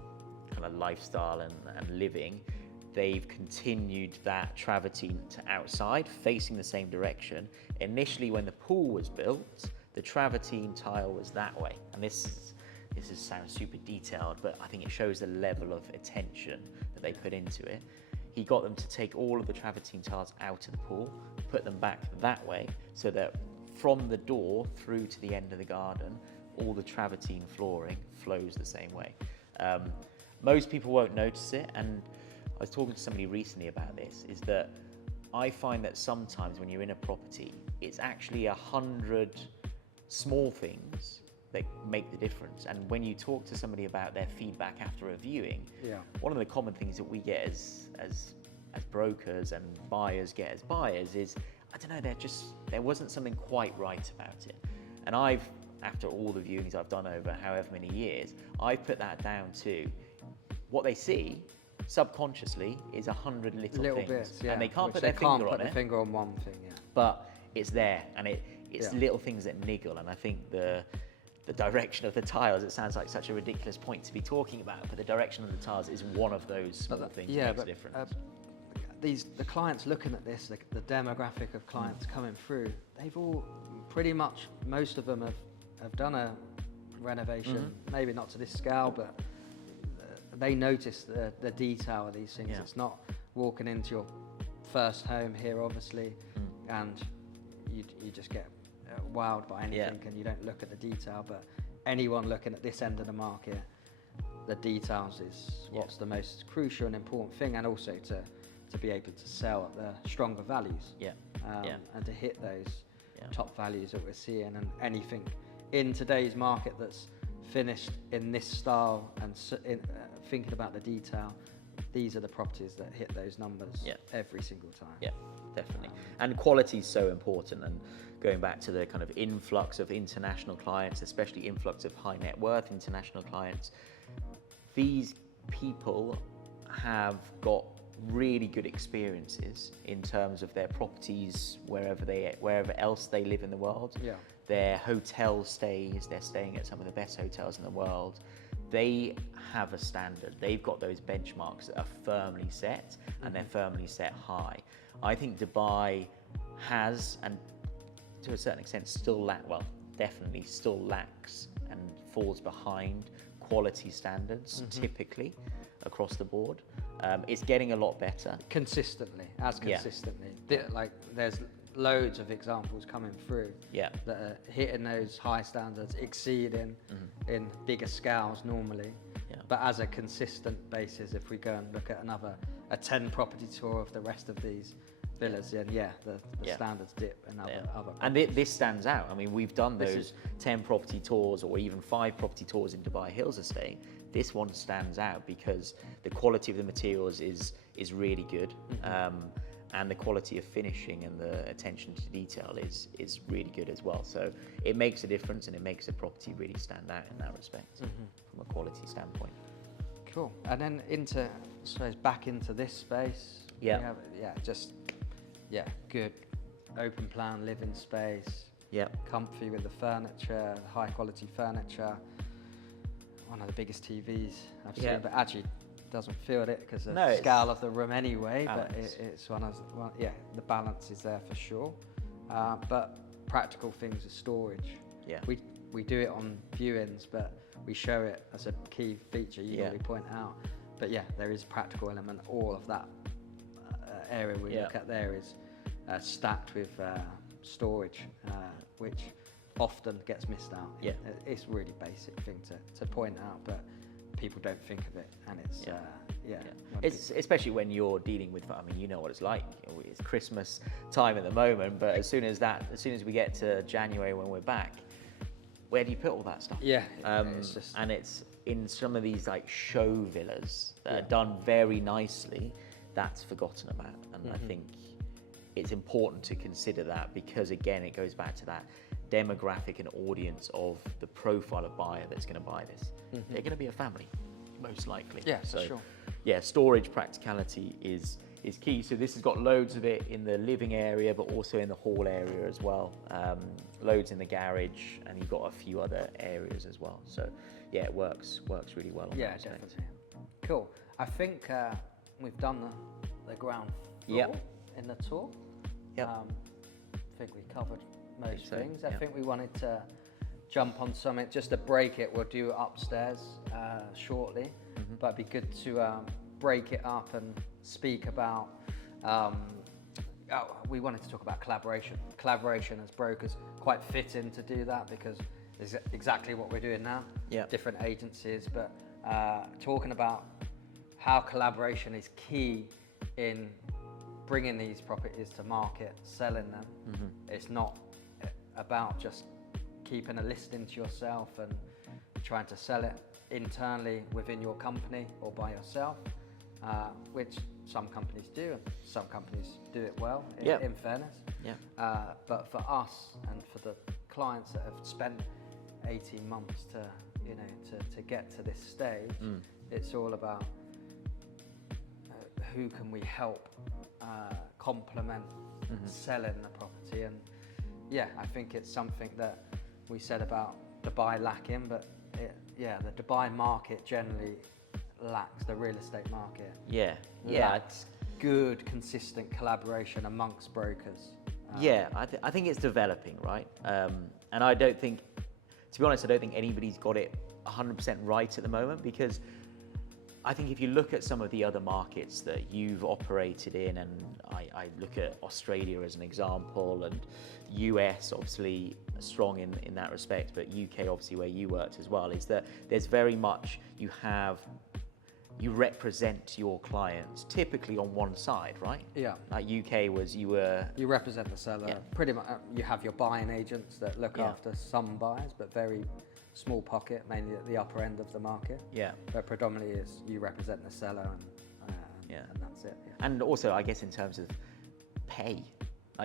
kind of lifestyle and living, they've continued that travertine to outside facing the same direction. Initially when the pool was built, the travertine tile was that way, and this sounds super detailed, but I think it shows the level of attention that they put into it. He got them to take all of the travertine tiles out of the pool, put them back that way, so that from the door through to the end of the garden, all the travertine flooring flows the same way. Most people won't notice it, and I was talking to somebody recently about this, is that I find that sometimes when you're in a property, it's actually 100 small things that make the difference. And when you talk to somebody about their feedback after a viewing, one of the common things that we get as brokers and buyers get as buyers is, I don't know, there wasn't something quite right about it. And after all the viewings I've done over however many years, I've put that down to what they see subconsciously is 100 little things, bits, and they can't put their finger on one thing, but it's there, and it's little things that niggle. And I think the direction of the tiles, it sounds like such a ridiculous point to be talking about, but the direction of the tiles is one of those small things that makes a difference. The clients looking at this, the demographic of clients coming through, they've all pretty much, most of them have done a renovation, maybe not to this scale, but they notice the detail of these things. It's not walking into your first home here, obviously, and you just get wowed by anything and you don't look at the detail. But anyone looking at this end of the market, the details is what's the most crucial and important thing, and also to be able to sell at the stronger values and to hit those top values that we're seeing. And anything in today's market that's finished in this style and thinking about the detail, these are the properties that hit those numbers every single time. Yeah, definitely. And quality is so important. And going back to the kind of influx of international clients, especially influx of high net worth international clients, these people have got really good experiences in terms of their properties wherever else they live in the world. Yeah. Their hotel stays, they're staying at some of the best hotels in the world. They have a standard. They've got those benchmarks that are firmly set, and they're firmly set high. I think Dubai has, and to a certain extent definitely still lacks and falls behind quality standards typically across the board. It's getting a lot better. Consistently. Yeah. Like there's loads of examples coming through Yeah. that are hitting those high standards, exceeding in bigger scales normally. Yeah. But as a consistent basis, if we go and look at a 10 property tour of the rest of these villas, then the standards dip and other And this stands out. I mean, we've done those 10 property tours or even 5 property tours in Dubai Hills Estate. This one stands out because the quality of the materials is really good, and the quality of finishing and the attention to detail is really good as well. So it makes a difference, and it makes a property really stand out in that respect from a quality standpoint. Cool. And then back into this space. Yeah. Good open plan living space. Yeah. Comfy with the furniture, high quality furniture. One of the biggest TVs I've seen, but actually doesn't feel it because of the scale of the room anyway. But it's the balance is there for sure. But practical things are storage. Yeah. We do it on viewings, but we show it as a key feature. You already point out. But there is practical element. All of that area we look at there is stacked with storage, which often gets missed out. Yeah. It's a really basic thing to point out, but people don't think of it, and it's It's especially when you're dealing with, I mean, you know what it's like. It's Christmas time at the moment, but as soon as we get to January when we're back, where do you put all that stuff? Yeah. And it's in some of these like show villas that are done very nicely, that's forgotten about. And I think it's important to consider that, because again, it goes back to that demographic and audience of the profile of buyer that's going to buy this. They're going to be a family, most likely. Yeah, so sure. Yeah, storage practicality is key. So this has got loads of it in the living area, but also in the hall area as well. Loads in the garage, and you've got a few other areas as well. So yeah, it works really well. Yeah, definitely. Cool. I think we've done the ground floor in the tour. Yep. I think we covered most things. I yep. think we wanted to jump on something just to break it. We'll do upstairs shortly, but it'd be good to break it up and speak about. We wanted to talk about collaboration. Collaboration as brokers quite fit in to do that, because it's exactly what we're doing now. Yeah. Different agencies, but talking about how collaboration is key in bringing these properties to market, selling them. It's not about just keeping a listing to yourself and trying to sell it internally within your company or by yourself, which some companies do and some companies do it well, in fairness. But for us and for the clients that have spent 18 months to get to this stage, it's all about who can we help complement selling the property. And I think it's something that we said about Dubai lacking, but the Dubai market generally lacks, the real estate market. It's good, consistent collaboration amongst brokers. I think it's developing, right? And I don't think, to be honest, I don't think anybody's got it 100% right at the moment, because I think if you look at some of the other markets that you've operated in, and I look at Australia as an example, and US obviously strong in that respect, but UK obviously where you worked as well, is that there's very much, you represent your clients typically on one side, right? Yeah. Like UK was, you represent the seller. Pretty much, you have your buying agents that look after some buyers, but very small pocket, mainly at the upper end of the market. But predominantly is you represent the seller, and that's it. And also, I guess in terms of pay,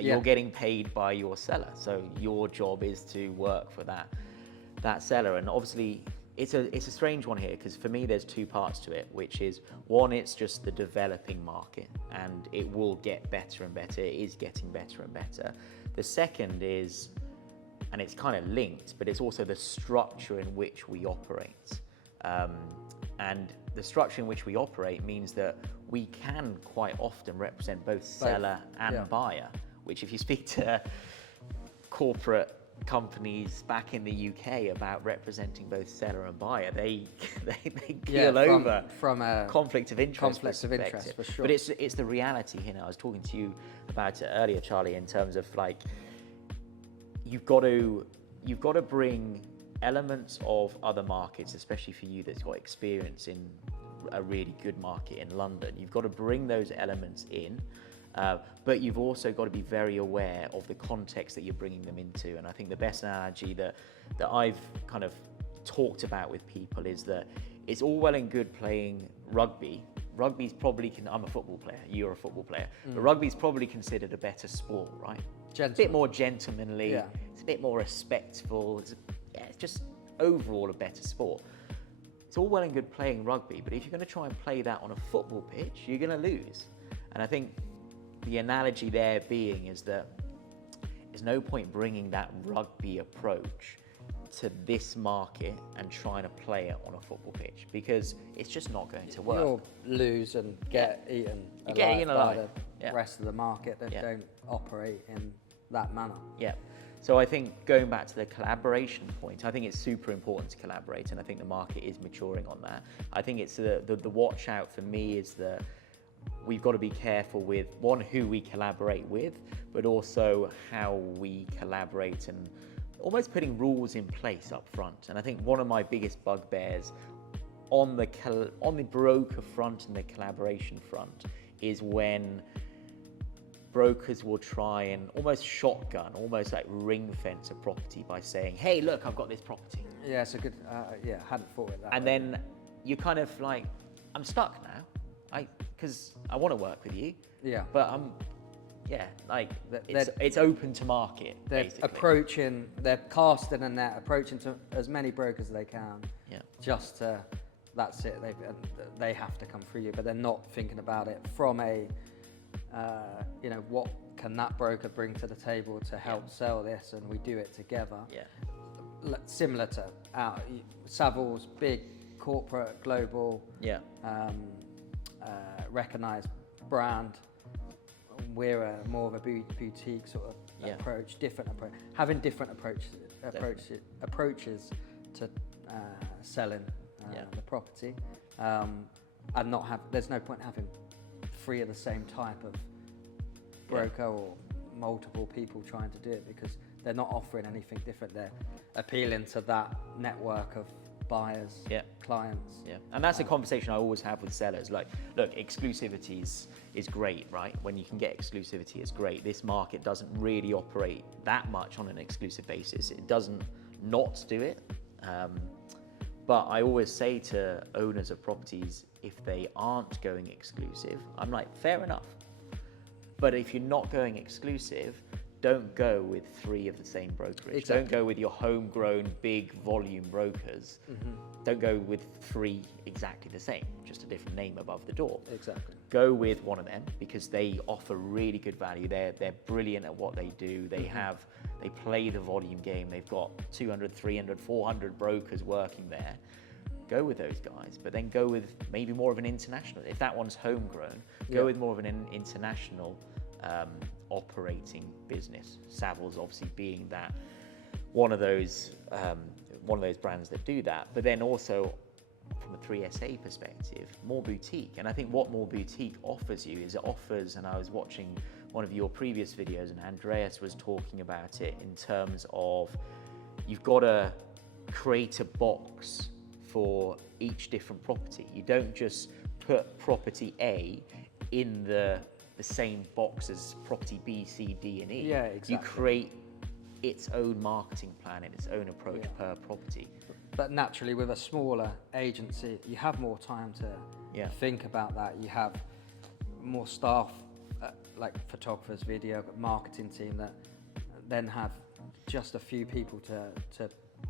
you're getting paid by your seller, so your job is to work for that seller. And obviously, it's a strange one here, because for me there's two parts to it, which is one, it's just the developing market and it will get better and better. It is getting better and better. The second is, and it's kind of linked, but it's also the structure in which we operate. And the structure in which we operate means that we can quite often represent both seller and buyer, which if you speak to corporate companies back in the UK about representing both seller and buyer, they keel over from a conflict of interest for sure. But it's the reality here. I was talking to you about it earlier, Charlie, in terms of like, you've got to bring elements of other markets, especially for you that's got experience in a really good market in London. You've got to bring those elements in, but you've also got to be very aware of the context that you're bringing them into. And I think the best analogy that I've kind of talked about with people is that it's all well and good playing rugby. Rugby's probably, I'm a football player, you're a football player, but rugby's probably considered a better sport, right? It's a bit more gentlemanly, it's a bit more respectful, it's just overall a better sport. It's all well and good playing rugby, but if you're going to try and play that on a football pitch, you're going to lose. And I think the analogy there being is that there's no point bringing that rugby approach to this market and trying to play it on a football pitch, because it's just not going to work. You'll lose and get eaten by the rest of the market that don't operate in that manner. Yeah. So I think going back to the collaboration point, I think it's super important to collaborate, and I think the market is maturing on that. I think it's the watch out for me is that we've got to be careful with, one, who we collaborate with, but also how we collaborate and almost putting rules in place up front. And I think one of my biggest bugbears on the broker front and the collaboration front is when brokers will try and almost shotgun, almost like ring fence a property by saying, hey, look, I've got this property. Yeah, it's a good, hadn't thought of that. And then you're kind of like, I'm stuck now, because I want to work with you. Yeah. But it's open to market, they're basically. They're casting a net, approaching to as many brokers as they can. Yeah. Just that's it. They have to come through you, but they're not thinking about it from a, what can that broker bring to the table to help sell this, and we do it together. Yeah. Similar to Savills, big corporate, global, recognized brand. We're more of a boutique sort of approach, different approach, having different approaches to selling the property, and not have. There's no point having 3 of the same type of broker or multiple people trying to do it, because they're not offering anything different. They're appealing to that network of buyers, clients. Yeah, and that's a conversation I always have with sellers. Like, look, exclusivity is great, right? When you can get exclusivity, it's great. This market doesn't really operate that much on an exclusive basis. It doesn't not do it. But I always say to owners of properties, if they aren't going exclusive, I'm like, fair enough. But if you're not going exclusive, don't go with 3 of the same brokerage. Exactly. Don't go with your homegrown big volume brokers. Don't go with 3 exactly the same, just a different name above the door. Exactly. Go with one of them because they offer really good value. They're brilliant at what they do. They play the volume game. They've got 200, 300, 400 brokers working there. Go with those guys, but then go with maybe more of an international. If that one's homegrown, go with more of an international operating business. Savills obviously being that one of those brands that do that, but then also from a 3SA perspective, more boutique. And I think what more boutique offers you is it offers, and I was watching one of your previous videos and Andreas was talking about it in terms of you've got to create a box for each different property. You don't just put property A in the same box as property B, C, D, and E. Yeah, exactly. You create its own marketing plan and its own approach per property. But naturally, with a smaller agency, you have more time to think about that. You have more staff, like photographers, video, marketing team that then have just a few people to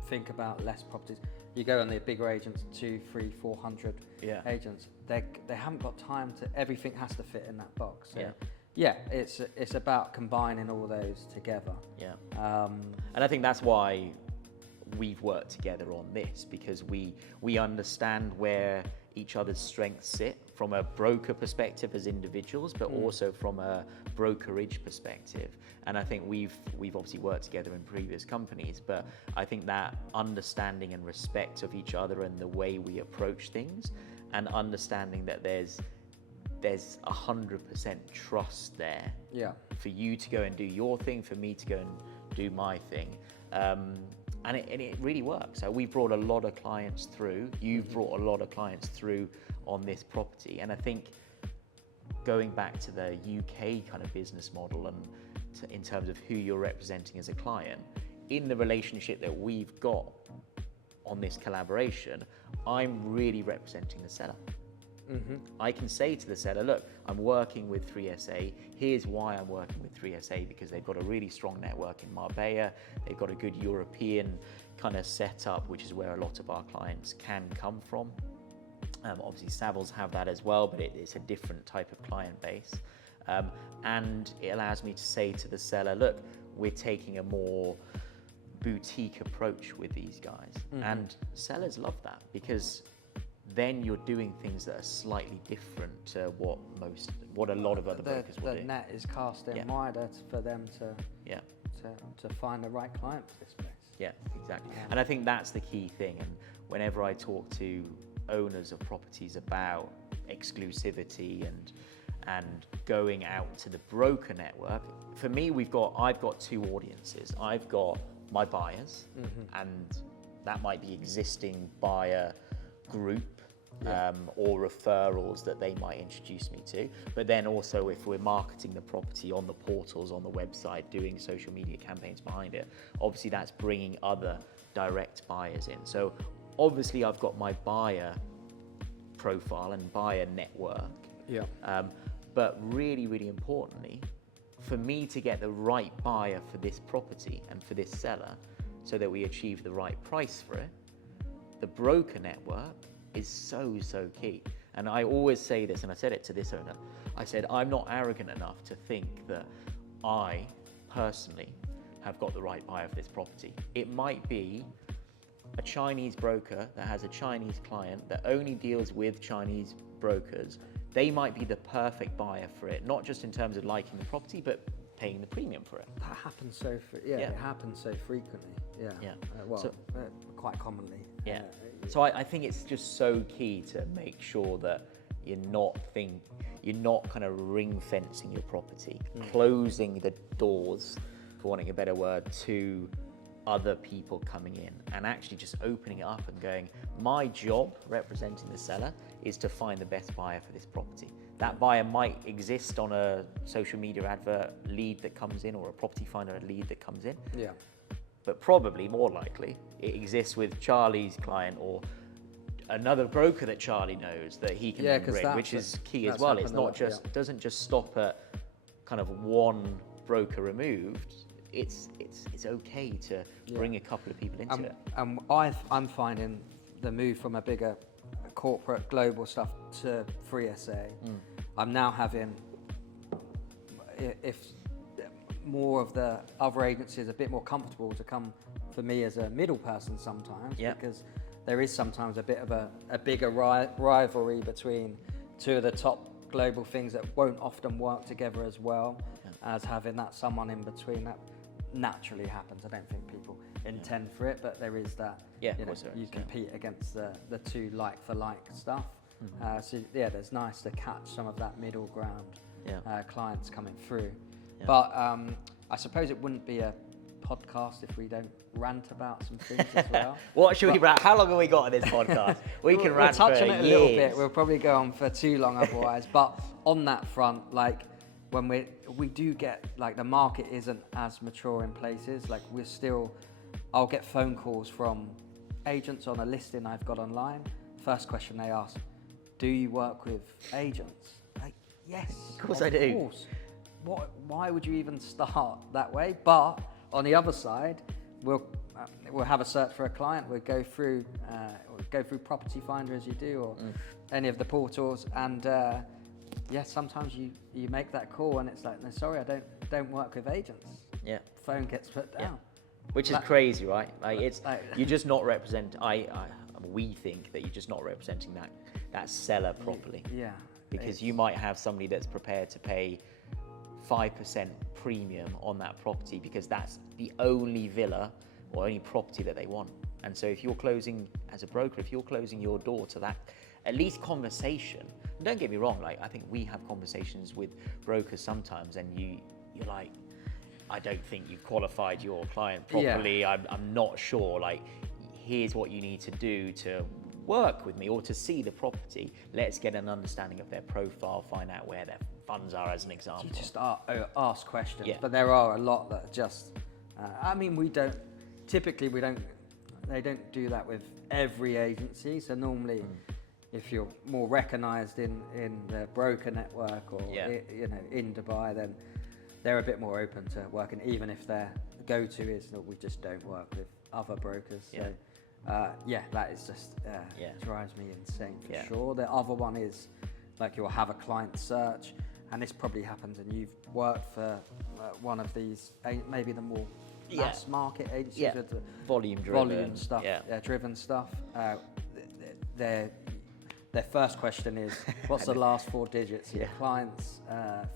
think about less properties. you go on the bigger agents, 200, 300, 400 Yeah. agents, they haven't got time to, everything has to fit in that box. So, Yeah. yeah, it's about combining all those together. Yeah. And I think that's why we've worked together on this, because we understand where each other's strengths sit from a broker perspective as individuals, but also from a brokerage perspective. And I think we've obviously worked together in previous companies, but I think that understanding and respect of each other and the way we approach things, and understanding that there's 100% trust there. Yeah. For you to go and do your thing, for me to go and do my thing. And it really works. So we brought a lot of clients through. You've brought a lot of clients through on this property. And I think going back to the UK kind of business model and in terms of who you're representing as a client, in the relationship that we've got on this collaboration, I'm really representing the seller. I can say to the seller, look, I'm working with 3SA. Here's why I'm working with 3SA, because they've got a really strong network in Marbella. They've got a good European kind of setup, which is where a lot of our clients can come from. Obviously, Savills have that as well, but it's a different type of client base. And it allows me to say to the seller, look, we're taking a more boutique approach with these guys. And sellers love that, because then you're doing things that are slightly different to what a lot of other brokers will do. The net is casting wider for them to find the right client for this place. Yeah, exactly. And I think that's the key thing. And whenever I talk to owners of properties about exclusivity and going out to the broker network, for me, I've got two audiences. I've got my buyers, and that might be existing buyer group, or referrals that they might introduce me to. But then also, if we're marketing the property on the portals, on the website, doing social media campaigns behind it, obviously that's bringing other direct buyers in. So obviously I've got my buyer profile and buyer network. But really, really importantly, for me to get the right buyer for this property and for this seller, so that we achieve the right price for it, the broker network is so key. And I always say this, and I said it to this owner, I said, I'm not arrogant enough to think that I personally have got the right buyer for this property. It might be a Chinese broker that has a Chinese client that only deals with Chinese brokers. They might be the perfect buyer for it, not just in terms of liking the property, but paying the premium for it. That happens it happens so frequently. Quite commonly. So I think it's just so key to make sure that you're not kind of ring fencing your property, closing the doors, for wanting a better word, to other people coming in, and actually just opening it up and going, my job representing the seller is to find the best buyer for this property. That buyer might exist on a social media advert lead that comes in, or a property finder lead that comes in. But probably more likely it exists with Charlie's client or another broker that Charlie knows that he can bring, which is key as well. It's not just doesn't just stop at kind of one broker removed. It's okay to bring a couple of people into it. I'm finding the move from a bigger corporate global stuff to 3SA. I'm now having, if more of the other agencies are a bit more comfortable to come for me as a middle person sometimes, because there is sometimes a bit of a bigger rivalry between two of the top global things that won't often work together as well as having that someone in between. That naturally happens. I don't think people intend for it, but there is that. You compete against the two like for like stuff. There's nice to catch some of that middle ground clients coming through. But I suppose it wouldn't be a podcast if we don't rant about some things as well. What should we rant? How long have we got on this podcast? We can rant we'll touch for on it a years. little bit. We'll probably go on for too long otherwise. But on that front, like when we do get, like, the market isn't as mature in places. Like I'll get phone calls from agents on a listing I've got online. First question they ask, do you work with agents? Like, yes, of course I do. Course. Why would you even start that way? But on the other side, we'll have a search for a client. We'll go through Property Finder as you do, or any of the portals, and sometimes you make that call and it's like, no, sorry, I don't work with agents. Yeah. Phone gets put down. Yeah. Which is crazy, right? Like you're just not represent. We think that you're just not representing that seller properly. Yeah. Because you might have somebody that's prepared to pay 5% premium on that property because that's the only villa or only property that they want. And so if you're closing, as a broker, if you're closing your door to that, at least conversation, and don't get me wrong, like I think we have conversations with brokers sometimes and you're like, I don't think you've qualified your client properly. Yeah. I'm not sure, like, here's what you need to do to work with me or to see the property. Let's get an understanding of their profile, find out where their funds are, as an example. You just ask questions, but there are a lot that are just, they don't do that with every agency. So normally, if you're more recognised in the broker network or in Dubai, then they're a bit more open to working, even if their go-to is that we just don't work with other brokers. So that is just drives me insane for sure. The other one is like you'll have a client search, and this probably happens, and you've worked for one of these, maybe the more mass market agencies with the volume stuff, driven stuff. Their first question is, what's the last 4 digits of your client's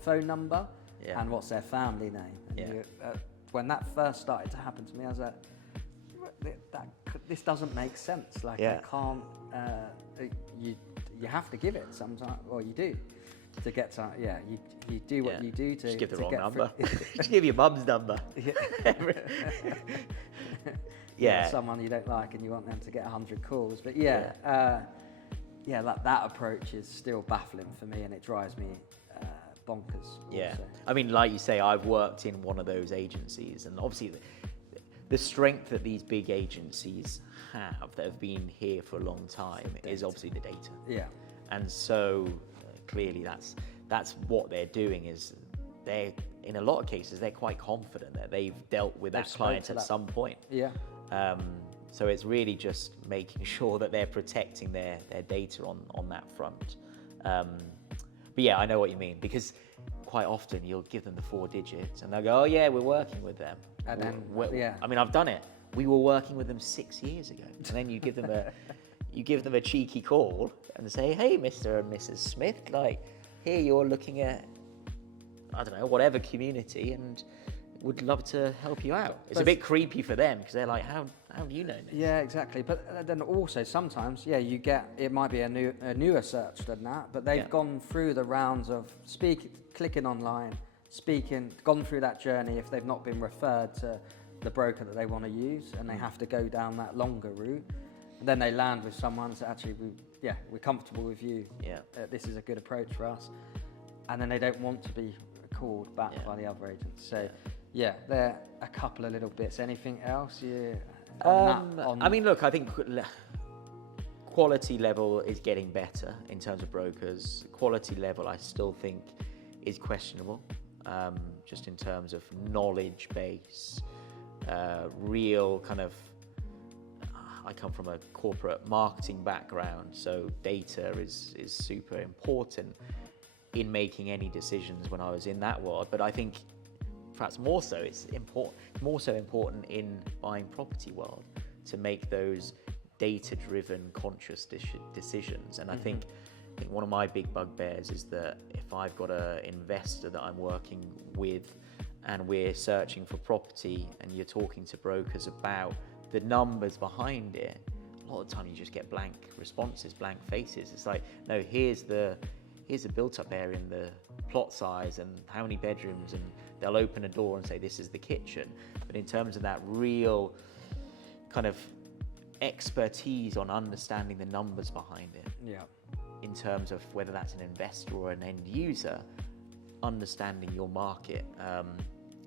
phone number, and what's their family name? And when that first started to happen to me, I was like, this doesn't make sense. Like I can't. You have to give it sometimes, or you do, to get to. You do what you do to. Just give the wrong get number. Just give your mum's number. Someone you don't like and you want them to get 100 calls, but that approach is still baffling for me, and it drives me bonkers. Yeah, also. I mean, like you say, I've worked in one of those agencies, and obviously the strength that these big agencies have that have been here for a long time is obviously the data. Yeah. And so clearly that's what they're doing, is they're, in a lot of cases, they're quite confident that they've dealt with that client at some point. Yeah. So it's really just making sure that they're protecting their data on that front. But I know what you mean, because quite often you'll give them the 4 digits and they'll go, oh yeah, we're working with them. And then, I mean, I've done it. We were working with them 6 years ago. And then you give them a cheeky call and say, hey, Mr. and Mrs. Smith, like, here you're looking at, I don't know, whatever community, and would love to help you out. It's a bit creepy for them because they're like, how do you know this? Yeah, exactly. But then also sometimes, you get, it might be a newer search than that, but they've gone through the rounds of clicking online, gone through that journey if they've not been referred to the broker that they want to use, and they have to go down that longer route. And then they land with someone that actually, we're comfortable with you. This is a good approach for us. And then they don't want to be called back by the other agents. So there are a couple of little bits. Anything else? I mean, look, I think quality level is getting better in terms of brokers. Quality level, I still think, is questionable, just in terms of knowledge base, real kind of. I come from a corporate marketing background, so data is super important in making any decisions when I was in that world. But I think perhaps more so important in buying property world to make those data-driven, conscious decisions. And I think one of my big bugbears is that if I've got an investor that I'm working with and we're searching for property and you're talking to brokers about the numbers behind it, a lot of the time you just get blank responses, blank faces. It's like, no, here's the built-up area and the plot size and how many bedrooms, and they'll open a door and say this is the kitchen. But in terms of that real kind of expertise on understanding the numbers behind it, in terms of whether that's an investor or an end user, understanding your market.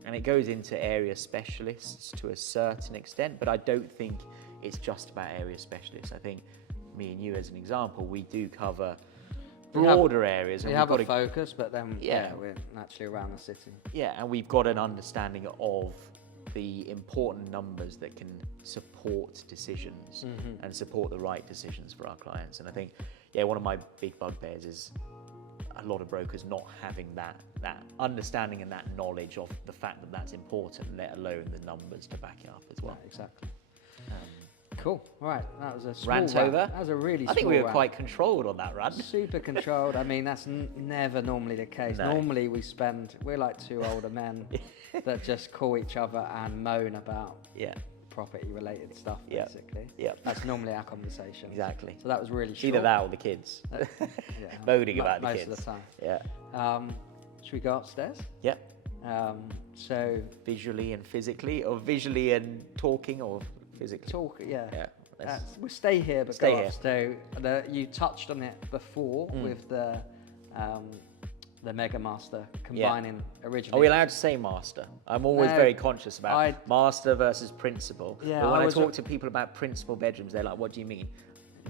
And it goes into area specialists to a certain extent, but I don't think it's just about area specialists. I think me and you, as an example, we do cover broader areas. We have a focus, but then we're naturally around the city. Yeah, and we've got an understanding of the important numbers that can support decisions and support the right decisions for our clients. And I think, one of my big bugbears is a lot of brokers not having that understanding and that knowledge of the fact that that's important, let alone the numbers to back it up as well. Yeah, exactly. Cool. All right, that was a small Rant over. That was a really. I think we were rant. quite controlled on that rant. Super controlled. I mean, that's never normally the case. No. Normally we're like two older men that just call each other and moan about property related stuff, basically. Yeah. That's normally our conversation. Exactly. So that was really short. Either that or the kids. Moaning about the kids. Most of the time. Yeah. Should we go upstairs? Yeah. So visually and physically, or visually and talking, or physically? Talk, yeah. We'll stay here, but stay go here. up. So you touched on it before with the Mega Master combining originally. Are we allowed to say master? I'm always very conscious about master versus principal. Yeah, but when I talk to people about principal bedrooms, they're like, what do you mean?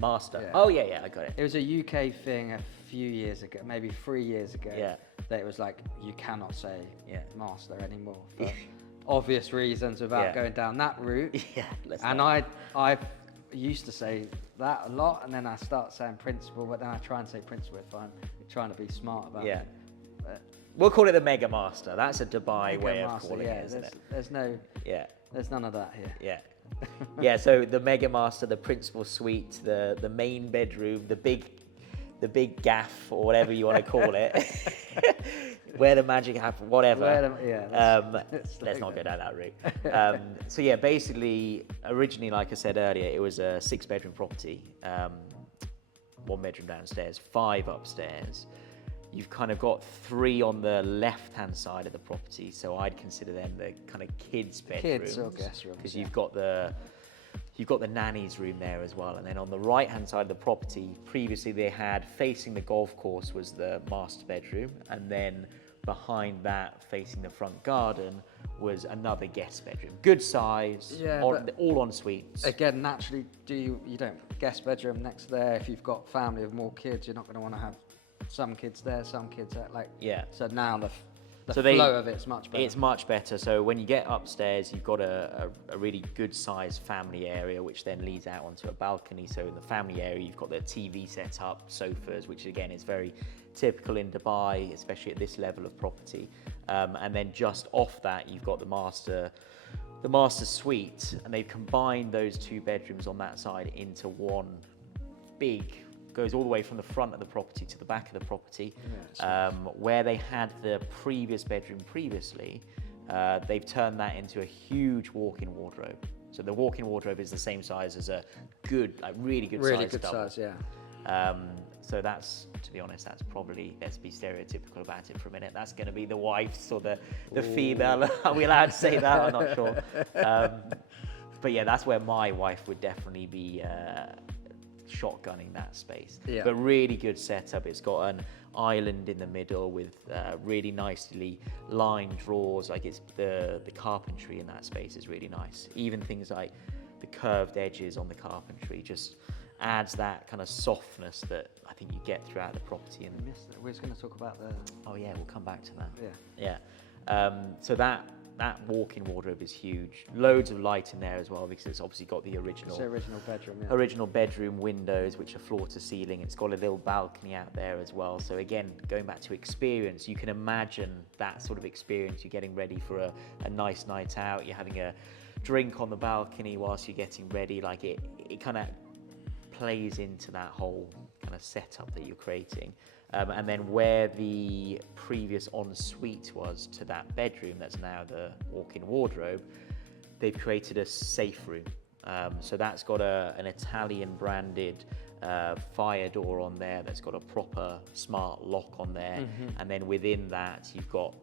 Master. Yeah. Oh, yeah, I got it. It was a UK thing a few years ago, maybe 3 years ago, that it was like, you cannot say master anymore for obvious reasons without going down that route. And I used to say that a lot, and then I start saying principal, but then I try and say principal if I'm trying to be smart about it. We'll call it the Mega Master. That's a Dubai Mega way Master, of calling it, isn't it? There's none of that here. Yeah. So the Mega Master, the principal suite, the main bedroom, the big gaff, or whatever you want to call it, where the magic happens, whatever. Let's not go down that route. Basically, originally, like I said earlier, it was a 6-bedroom property, 1 bedroom downstairs, 5 upstairs. You've kind of got 3 on the left-hand side of the property, so I'd consider them the kind of kids' bedrooms. Kids or guest rooms. Because you've got the nanny's room there as well, and then on the right-hand side of the property, previously they had facing the golf course was the master bedroom, and then behind that, facing the front garden, was another guest bedroom. Good size, all en suites. Again, naturally, you don't guest bedroom next there. If you've got family of more kids, you're not going to want to have some kids there, some kids there. So now the flow of it's much better. It's much better. So when you get upstairs, you've got a really good sized family area, which then leads out onto a balcony. So in the family area, you've got the TV set up, sofas, which again is very typical in Dubai, especially at this level of property. And then just off that, you've got the master suite, and they've combined those 2 bedrooms on that side into one big. Goes all the way from the front of the property to the back of the property. Where they had the previous bedroom previously, they've turned that into a huge walk-in wardrobe. So the walk-in wardrobe is the same size as a really good size, so that's, to be honest, that's probably, let's be stereotypical about it for a minute, that's going to be the wife's or the female. Are we allowed to say that? I'm not sure. But that's where my wife would definitely be shotgunning that space. But really good setup. It's got an island in the middle with really nicely lined drawers. Like it's the carpentry in that space is really nice. Even things like the curved edges on the carpentry just adds that kind of softness that I think you get throughout the property. And we're just going to talk about we'll come back to that. So that walk-in wardrobe is huge. Loads of light in there as well, because it's obviously got the original bedroom. Original bedroom windows, which are floor to ceiling. It's got a little balcony out there as well. So again, going back to experience, you can imagine that sort of experience. You're getting ready for a nice night out. You're having a drink on the balcony whilst you're getting ready. Like it kind of plays into that whole kind of setup that you're creating. And then where the previous ensuite was to that bedroom, that's now the walk-in wardrobe, they've created a safe room. So that's got an Italian branded fire door on there that's got a proper smart lock on there. And then within that, you've got,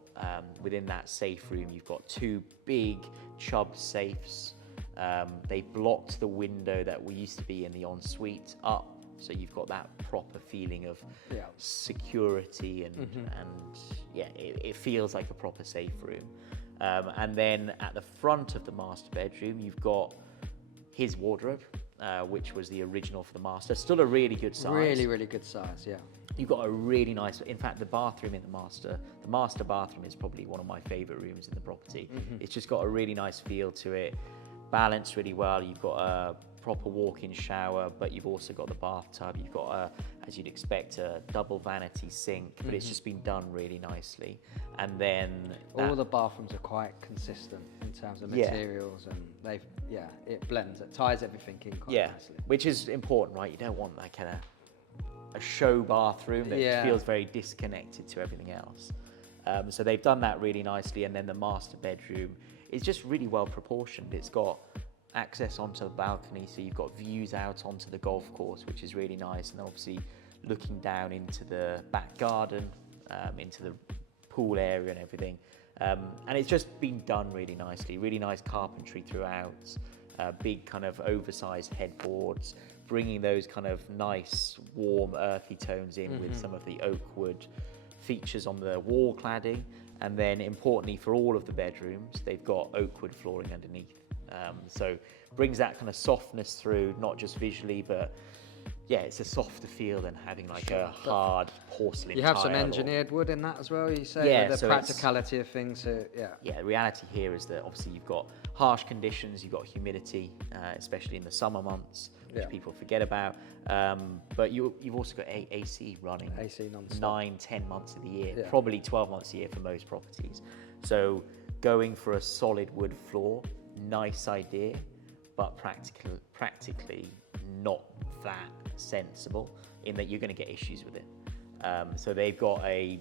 within that safe room, you've got 2 big Chubb safes. They blocked the window that we used to be in the ensuite up. So you've got that proper feeling of security and it feels like a proper safe room. And then at the front of the master bedroom, you've got his wardrobe, which was the original for the master. Still a really good size. Really, really good size, You've got a really nice, in fact, the bathroom in the master bathroom is probably one of my favorite rooms in the property. It's just got a really nice feel to it, balanced really well. You've got a proper walk-in shower, but you've also got the bathtub. You've got as you'd expect, a double vanity sink, but it's just been done really nicely. And then all the bathrooms are quite consistent in terms of materials, and it blends, it ties everything in quite nicely. Which is important, right? You don't want that kind of a show bathroom that feels very disconnected to everything else. So they've done that really nicely, and then the master bedroom is just really well proportioned. It's got access onto the balcony, so you've got views out onto the golf course, which is really nice, and then obviously looking down into the back garden, into the pool area and everything. And it's just been done really nicely, really nice carpentry throughout, big kind of oversized headboards, bringing those kind of nice, warm, earthy tones in with some of the oak wood features on the wall cladding. And then importantly for all of the bedrooms, they've got oak wood flooring underneath. So brings that kind of softness through, not just visually, but it's a softer feel than having like a hard porcelain You have some tile engineered wood in that as well, you say, with the practicality of things. The reality here is that obviously you've got harsh conditions, you've got humidity, especially in the summer months, which people forget about. But you've also got AC running, AC non-stop. 9-10 months of the year, probably 12 months a year for most properties. So going for a solid wood floor, nice idea, but practically not that sensible, in that you're going to get issues with it. So they've got a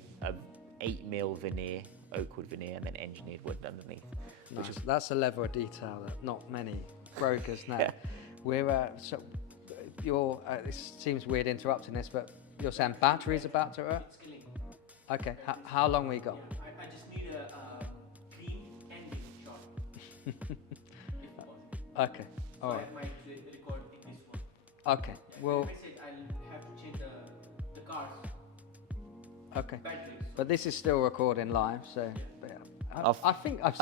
8mm veneer, oak wood veneer, and then engineered wood underneath. Nice. That's a level of detail that not many brokers know. We're it seems weird interrupting this, but you're saying batteries about to It's clean. Okay. How long we got? I just need a clean and shot. If possible. Okay. All So right. I might record in this one. Okay. Well. Like I said, I'll have to change the cars. Okay. Batteries. But this is still recording live, so. But I think I've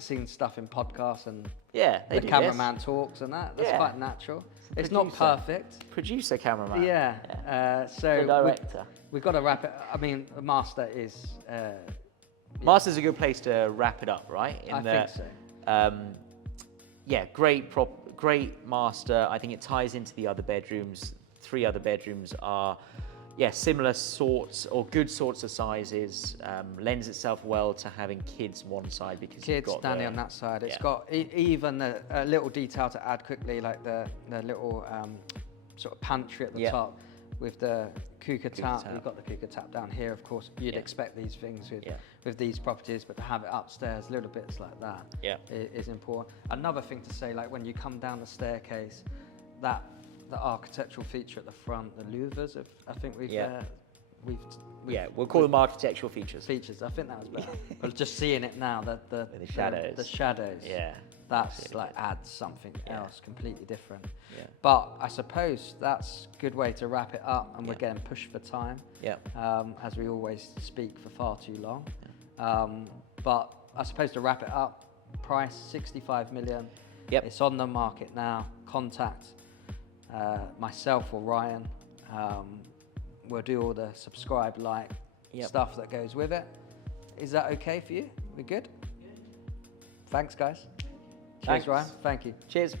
seen stuff in podcasts and the cameraman talks and that. That's quite natural. It's not perfect. Producer, cameraman. So the director. We've got to wrap it. I mean, the master is. Master's a good place to wrap it up, right? I think so. Great master. I think it ties into the other bedrooms. 3 other bedrooms are, similar sorts or good sorts of sizes. Lends itself well to having kids one side because kids you've got standing on that side. It's got even a little detail to add quickly, like the little sort of pantry at the top with the cooker tap. You've got the cooker tap down here, of course. You'd expect these things with these properties, but to have it upstairs, little bits like that is important. Another thing to say, like when you come down the staircase, the architectural feature at the front, the louvers, I think we'll call them architectural features. I think that was better. But just seeing it now, the shadows. The shadows. That's really like adds something else completely different. But I suppose that's a good way to wrap it up, and we're getting pushed for time. As we always speak for far too long. But I suppose to wrap it up, price 65 million. It's on the market now. Contact myself or Ryan. We'll do all the subscribe, like stuff that goes with it. Is that okay for you? We good? Thanks, guys. Cheers, Ryan. Thank you. Cheers.